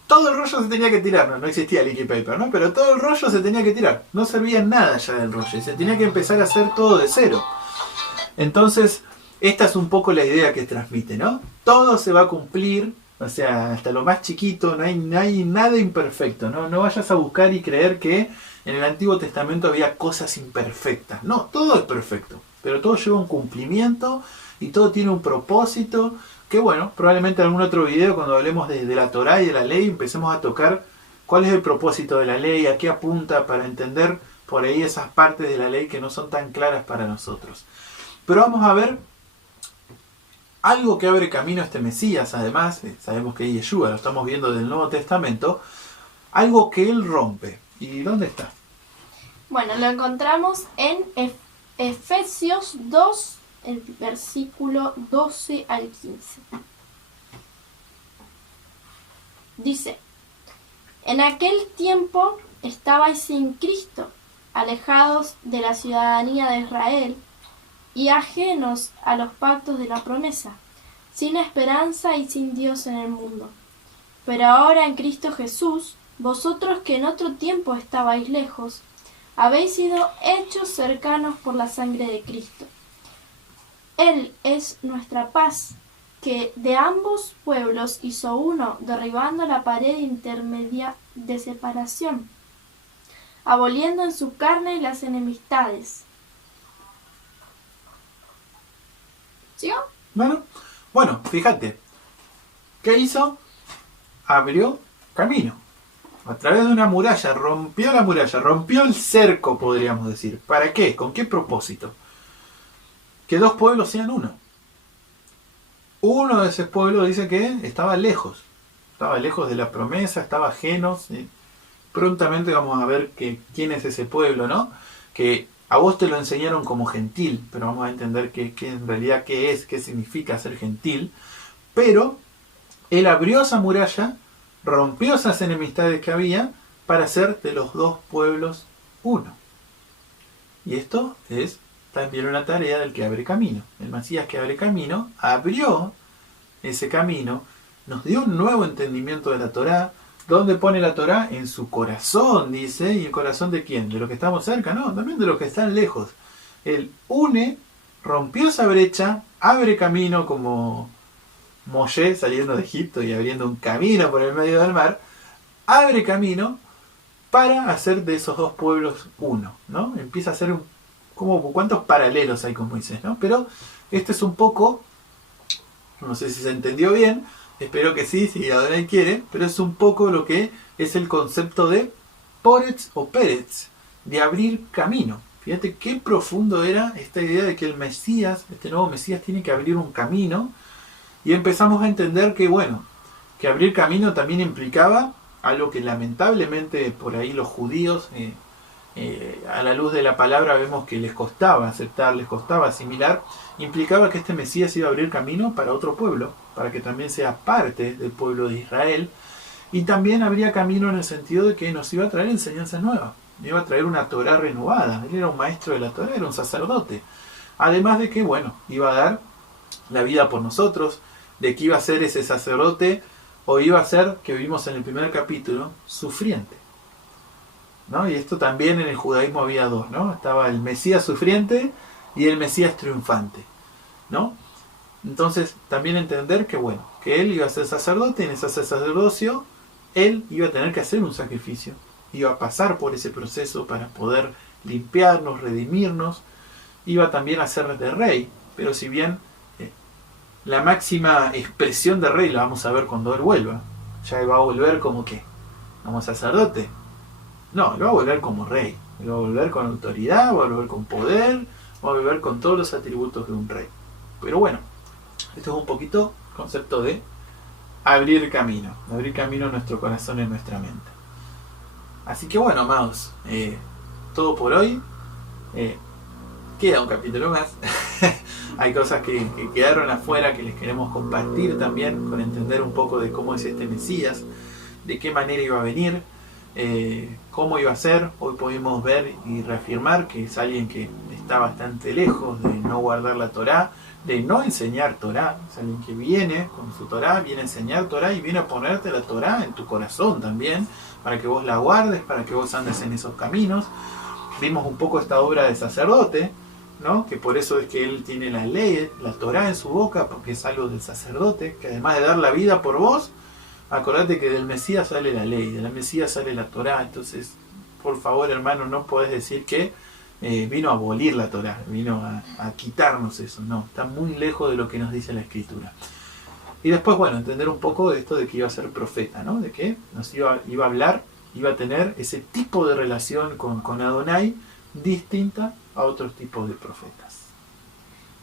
todo el rollo se tenía que tirar, no existía el liquid paper, ¿no? Pero todo el rollo se tenía que tirar, no servía nada ya del rollo, y se tenía que empezar a hacer todo de cero. Entonces, esta es un poco la idea que transmite, ¿no? Todo se va a cumplir, o sea, hasta lo más chiquito, no hay nada imperfecto, ¿no? No vayas a buscar y creer que en el Antiguo Testamento había cosas imperfectas. No, todo es perfecto, pero todo lleva un cumplimiento y todo tiene un propósito, que bueno, probablemente en algún otro video cuando hablemos de la Torá y de la ley empecemos a tocar cuál es el propósito de la ley, a qué apunta para entender por ahí esas partes de la ley que no son tan claras para nosotros. Pero vamos a ver algo que abre camino a este Mesías, además, sabemos que es Yeshua, lo estamos viendo del Nuevo Testamento, algo que él rompe. ¿Y dónde está? Bueno, lo encontramos en Efesios 2, el versículo 12 al 15. Dice: en aquel tiempo estabais sin Cristo, alejados de la ciudadanía de Israel y ajenos a los pactos de la promesa, sin esperanza y sin Dios en el mundo. Pero ahora en Cristo Jesús, vosotros que en otro tiempo estabais lejos, habéis sido hechos cercanos por la sangre de Cristo. Él es nuestra paz, que de ambos pueblos hizo uno, derribando la pared intermedia de separación, aboliendo en su carne las enemistades. ¿Sí? Bueno, fíjate, ¿qué hizo? Abrió camino. A través de una muralla, rompió el cerco, podríamos decir. ¿Para qué? ¿Con qué propósito? Que dos pueblos sean uno. Uno de esos pueblos dice que estaba lejos de la promesa, estaba ajeno. ¿Sí? Prontamente vamos a ver quién es ese pueblo, ¿no? Que a vos te lo enseñaron como gentil, pero vamos a entender que en realidad qué significa ser gentil. Pero él abrió esa muralla, rompió esas enemistades que había para hacer de los dos pueblos uno. Y esto es también una tarea del que abre camino. El Mesías que abre camino abrió ese camino, nos dio un nuevo entendimiento de la Torá. ¿Dónde pone la Torá? En su corazón, dice. ¿Y el corazón de quién? ¿De los que estamos cerca? No, también de los que están lejos. Él une, rompió esa brecha, abre camino como Moshe saliendo de Egipto y abriendo un camino por el medio del mar. Abre camino para hacer de esos dos pueblos uno, ¿no? Empieza a hacer cuántos paralelos hay con Moisés, ¿no? Pero este es un poco, no sé si se entendió bien, espero que sí, si Adonai quiere, pero es un poco lo que es el concepto de Poretz o Peretz, de abrir camino. Fíjate qué profundo era esta idea de que el Mesías, este nuevo Mesías, tiene que abrir un camino, y empezamos a entender que, bueno, que abrir camino también implicaba algo que lamentablemente por ahí los judíos, a la luz de la palabra vemos que les costaba aceptar, les costaba asimilar, implicaba que este Mesías iba a abrir camino para otro pueblo, para que también sea parte del pueblo de Israel, y también habría camino en el sentido de que nos iba a traer enseñanzas nuevas, iba a traer una Torá renovada. Él era un maestro de la Torá, era un sacerdote, además de que, bueno, iba a dar la vida por nosotros, de que iba a ser ese sacerdote, o iba a ser, que vimos en el primer capítulo, sufriente, ¿no? Y esto también en el judaísmo había dos, ¿no? Estaba el Mesías sufriente y el Mesías triunfante, ¿no? Entonces también entender que, bueno, que él iba a ser sacerdote, y en ese sacerdocio él iba a tener que hacer un sacrificio, iba a pasar por ese proceso para poder limpiarnos, redimirnos, iba también a ser de rey, pero si bien la máxima expresión de rey la vamos a ver cuando él vuelva, ya va a volver como que, como sacerdote. No, él va a volver como rey, él va a volver con autoridad, va a volver con poder, va a volver con todos los atributos de un rey. Pero bueno, esto es un poquito el concepto de abrir camino en nuestro corazón y en nuestra mente. Así que bueno, amados, todo por hoy. Queda un capítulo más. Hay cosas que quedaron afuera que les queremos compartir también, con entender un poco de cómo es este Mesías, de qué manera iba a venir, cómo iba a ser. Hoy pudimos ver y reafirmar que es alguien que está bastante lejos de no guardar la Torá, de no enseñar Torá. Es alguien que viene con su Torá, viene a enseñar Torá y viene a ponerte la Torá en tu corazón también, para que vos la guardes, para que vos andes en esos caminos. Vimos un poco esta obra de sacerdote, ¿no? Que por eso es que él tiene la ley, la Torá en su boca, porque es algo del sacerdote, que además de dar la vida por vos, acordate que del Mesías sale la ley, de la Mesías sale la Torá. Entonces, por favor, hermano, no podés decir que vino a abolir la Torá, vino a quitarnos eso. No, está muy lejos de lo que nos dice la Escritura. Y después, bueno, entender un poco de esto de que iba a ser profeta, ¿no? De que nos iba a hablar, iba a tener ese tipo de relación con Adonai distinta a otros tipos de profetas.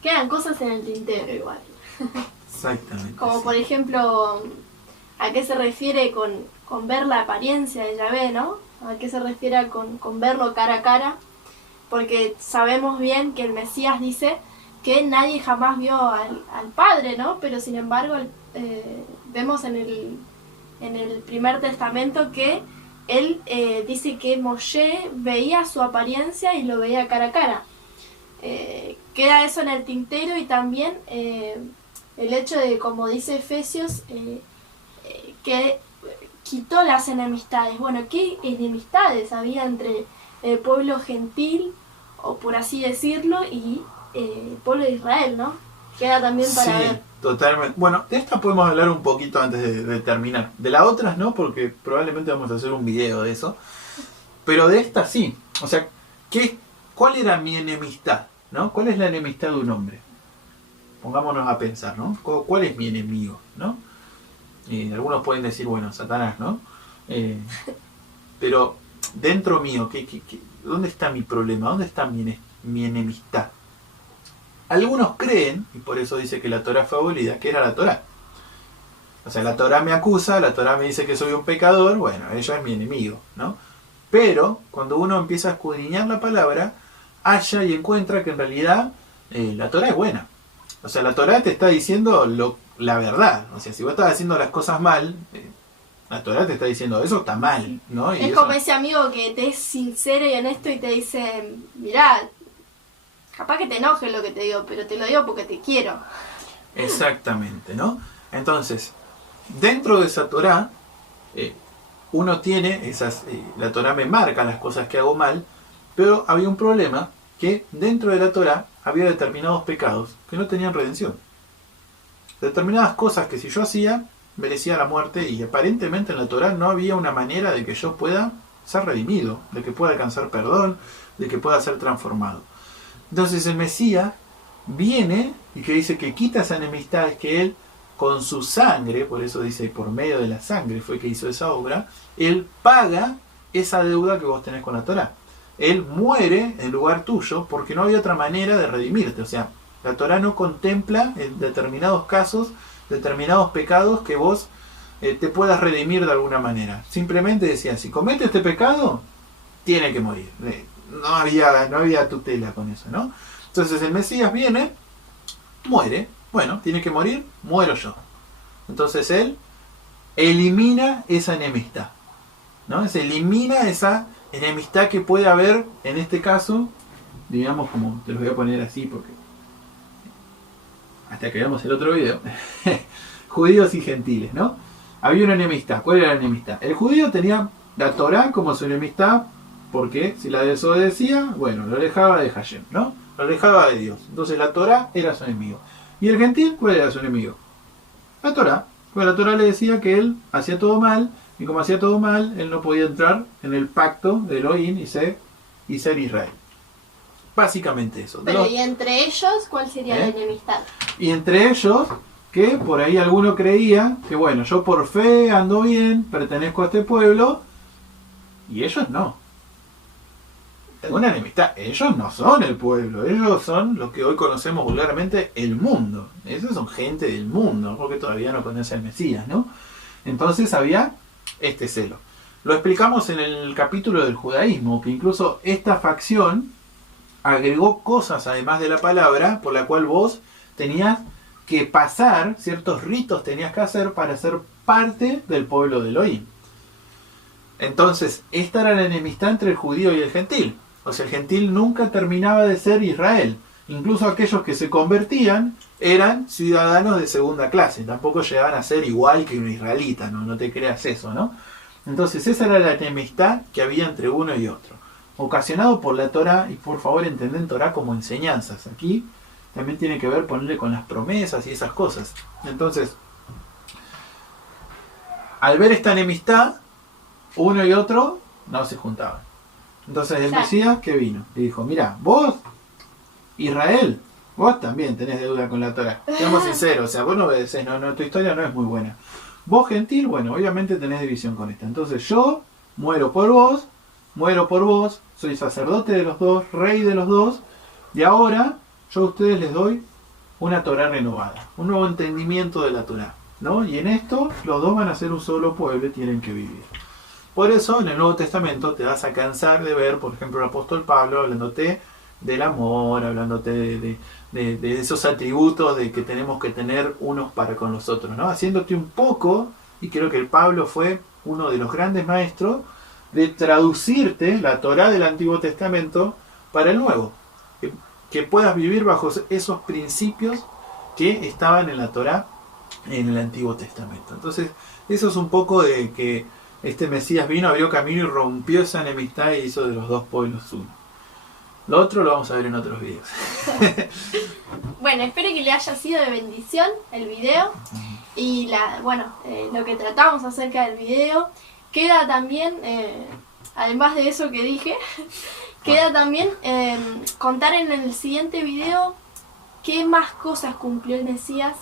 Quedan cosas en el tintero igual. Exactamente. Como sí. por ejemplo, ¿a qué se refiere con ver la apariencia de Yahvé, ¿no? ¿A qué se refiere con verlo cara a cara? Porque sabemos bien que el Mesías dice que nadie jamás vio al Padre, ¿no? Pero sin embargo vemos en el Primer Testamento que él dice que Moshe veía su apariencia y lo veía cara a cara. Queda eso en el tintero, y también el hecho de, como dice Efesios, que quitó las enemistades. Bueno, ¿qué enemistades había entre el pueblo gentil, o por así decirlo, y el pueblo de Israel, ¿no? Queda también para ver. Totalmente. Bueno, de esta podemos hablar un poquito antes de terminar. De las otras no, porque probablemente vamos a hacer un video de eso. Pero de esta sí. O sea, ¿cuál era mi enemistad? ¿No? ¿Cuál es la enemistad de un hombre? Pongámonos a pensar, ¿no? ¿Cuál es mi enemigo? ¿No? Algunos pueden decir, bueno, Satanás, ¿no? Pero dentro mío, ¿dónde está mi problema? ¿Dónde está mi enemistad? Algunos creen, y por eso dice que la Torá fue abolida, que era la Torá. O sea, la Torá me acusa, la Torá me dice que soy un pecador, bueno, ella es mi enemigo, ¿no? Pero cuando uno empieza a escudriñar la palabra, halla y encuentra que en realidad la Torá es buena. O sea, la Torá te está diciendo la verdad. O sea, si vos estás haciendo las cosas mal, la Torá te está diciendo, eso está mal, ¿no? Y es como ese amigo que te es sincero y honesto y te dice, mirá, capaz que te enoje lo que te digo, pero te lo digo porque te quiero. Exactamente, ¿no? Entonces, dentro de esa Torá, uno tiene esas... la Torá me marca las cosas que hago mal, pero había un problema, que dentro de la Torá había determinados pecados que no tenían redención. Determinadas cosas que si yo hacía, merecía la muerte, y aparentemente en la Torá no había una manera de que yo pueda ser redimido, de que pueda alcanzar perdón, de que pueda ser transformado. Entonces el Mesías viene y que dice que quita esa enemistad, que él con su sangre, por eso dice por medio de la sangre fue que hizo esa obra, él paga esa deuda que vos tenés con la Torá. Él muere en lugar tuyo porque no había otra manera de redimirte. O sea, la Torá no contempla en determinados casos, determinados pecados que vos te puedas redimir de alguna manera. Simplemente decía, si comete este pecado, tiene que morir. No había tutela con eso, ¿no? Entonces el Mesías viene, muere, bueno, tiene que morir, muero yo. Entonces él elimina esa enemistad, ¿no? Se elimina esa enemistad que puede haber, en este caso, digamos, como te lo voy a poner así porque hasta que veamos el otro video, judíos y gentiles, ¿no? Había una enemistad. ¿Cuál era la enemistad? El judío tenía la Torá como su enemistad, porque si la desobedecía, bueno, lo alejaba de Hashem, ¿no? Lo alejaba de Dios. Entonces la Torá era su enemigo. ¿Y el gentil cuál era su enemigo? La Torá. Pues la Torá le decía que él hacía todo mal, y como hacía todo mal, él no podía entrar en el pacto de Elohim y ser Israel. Básicamente eso. Pero ¿y entre ellos cuál sería la enemistad? Y entre ellos, que por ahí alguno creía que bueno, yo por fe ando bien, pertenezco a este pueblo, y ellos no. Tengo una enemistad. Ellos no son el pueblo, ellos son lo que hoy conocemos vulgarmente el mundo. Esos son gente del mundo, porque todavía no conoce al Mesías, ¿no? Entonces había este celo. Lo explicamos en el capítulo del judaísmo, que incluso esta facción agregó cosas además de la palabra, por la cual vos tenías que pasar, ciertos ritos tenías que hacer para ser parte del pueblo de Elohim. Entonces, esta era la enemistad entre el judío y el gentil. O sea, el gentil nunca terminaba de ser Israel. Incluso aquellos que se convertían eran ciudadanos de segunda clase, tampoco llegaban a ser igual que un israelita, no te creas eso, ¿no? Entonces esa era la enemistad que había entre uno y otro, ocasionado por la Torá, y por favor entenden Torá como enseñanzas. Aquí también tiene que ver ponerle con las promesas y esas cosas. Entonces, al ver esta enemistad, uno y otro no se juntaban. Entonces el Mesías que vino y dijo, mira, vos, Israel, vos también tenés deuda con la Torá. Seamos sinceros, o sea, vos no obedecés, tu historia no es muy buena. Vos, gentil, bueno, obviamente tenés división con esta. Entonces yo muero por vos, soy sacerdote de los dos, rey de los dos, y ahora yo a ustedes les doy una Torá renovada, un nuevo entendimiento de la Torá, ¿no? Y en esto los dos van a ser un solo pueblo y tienen que vivir. Por eso en el Nuevo Testamento te vas a cansar de ver, por ejemplo, el apóstol Pablo hablándote del amor, hablándote de esos atributos de que tenemos que tener unos para con los otros, ¿no? Haciéndote un poco, y creo que el Pablo fue uno de los grandes maestros, de traducirte la Torá del Antiguo Testamento para el Nuevo. Que puedas vivir bajo esos principios que estaban en la Torá en el Antiguo Testamento. Entonces, eso es un poco de que este Mesías vino, abrió camino y rompió esa enemistad y hizo de los dos pueblos uno. Lo otro lo vamos a ver en otros videos. Bueno, espero que le haya sido de bendición el video. Y lo que tratamos acerca del video. Queda también, además de eso que dije, queda también contar en el siguiente video qué más cosas cumplió el Mesías,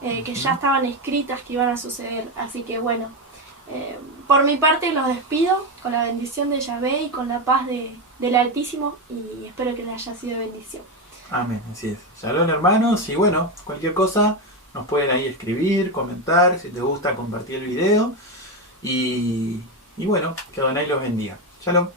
que ya estaban escritas que iban a suceder. Así que bueno, por mi parte los despido con la bendición de Yahvé y con la paz del Altísimo, y espero que les haya sido de bendición. Amén, así es. Shalom, hermanos, y bueno, cualquier cosa nos pueden ahí escribir, comentar, si te gusta compartir el video, y bueno, que Adonai los bendiga. Shalom.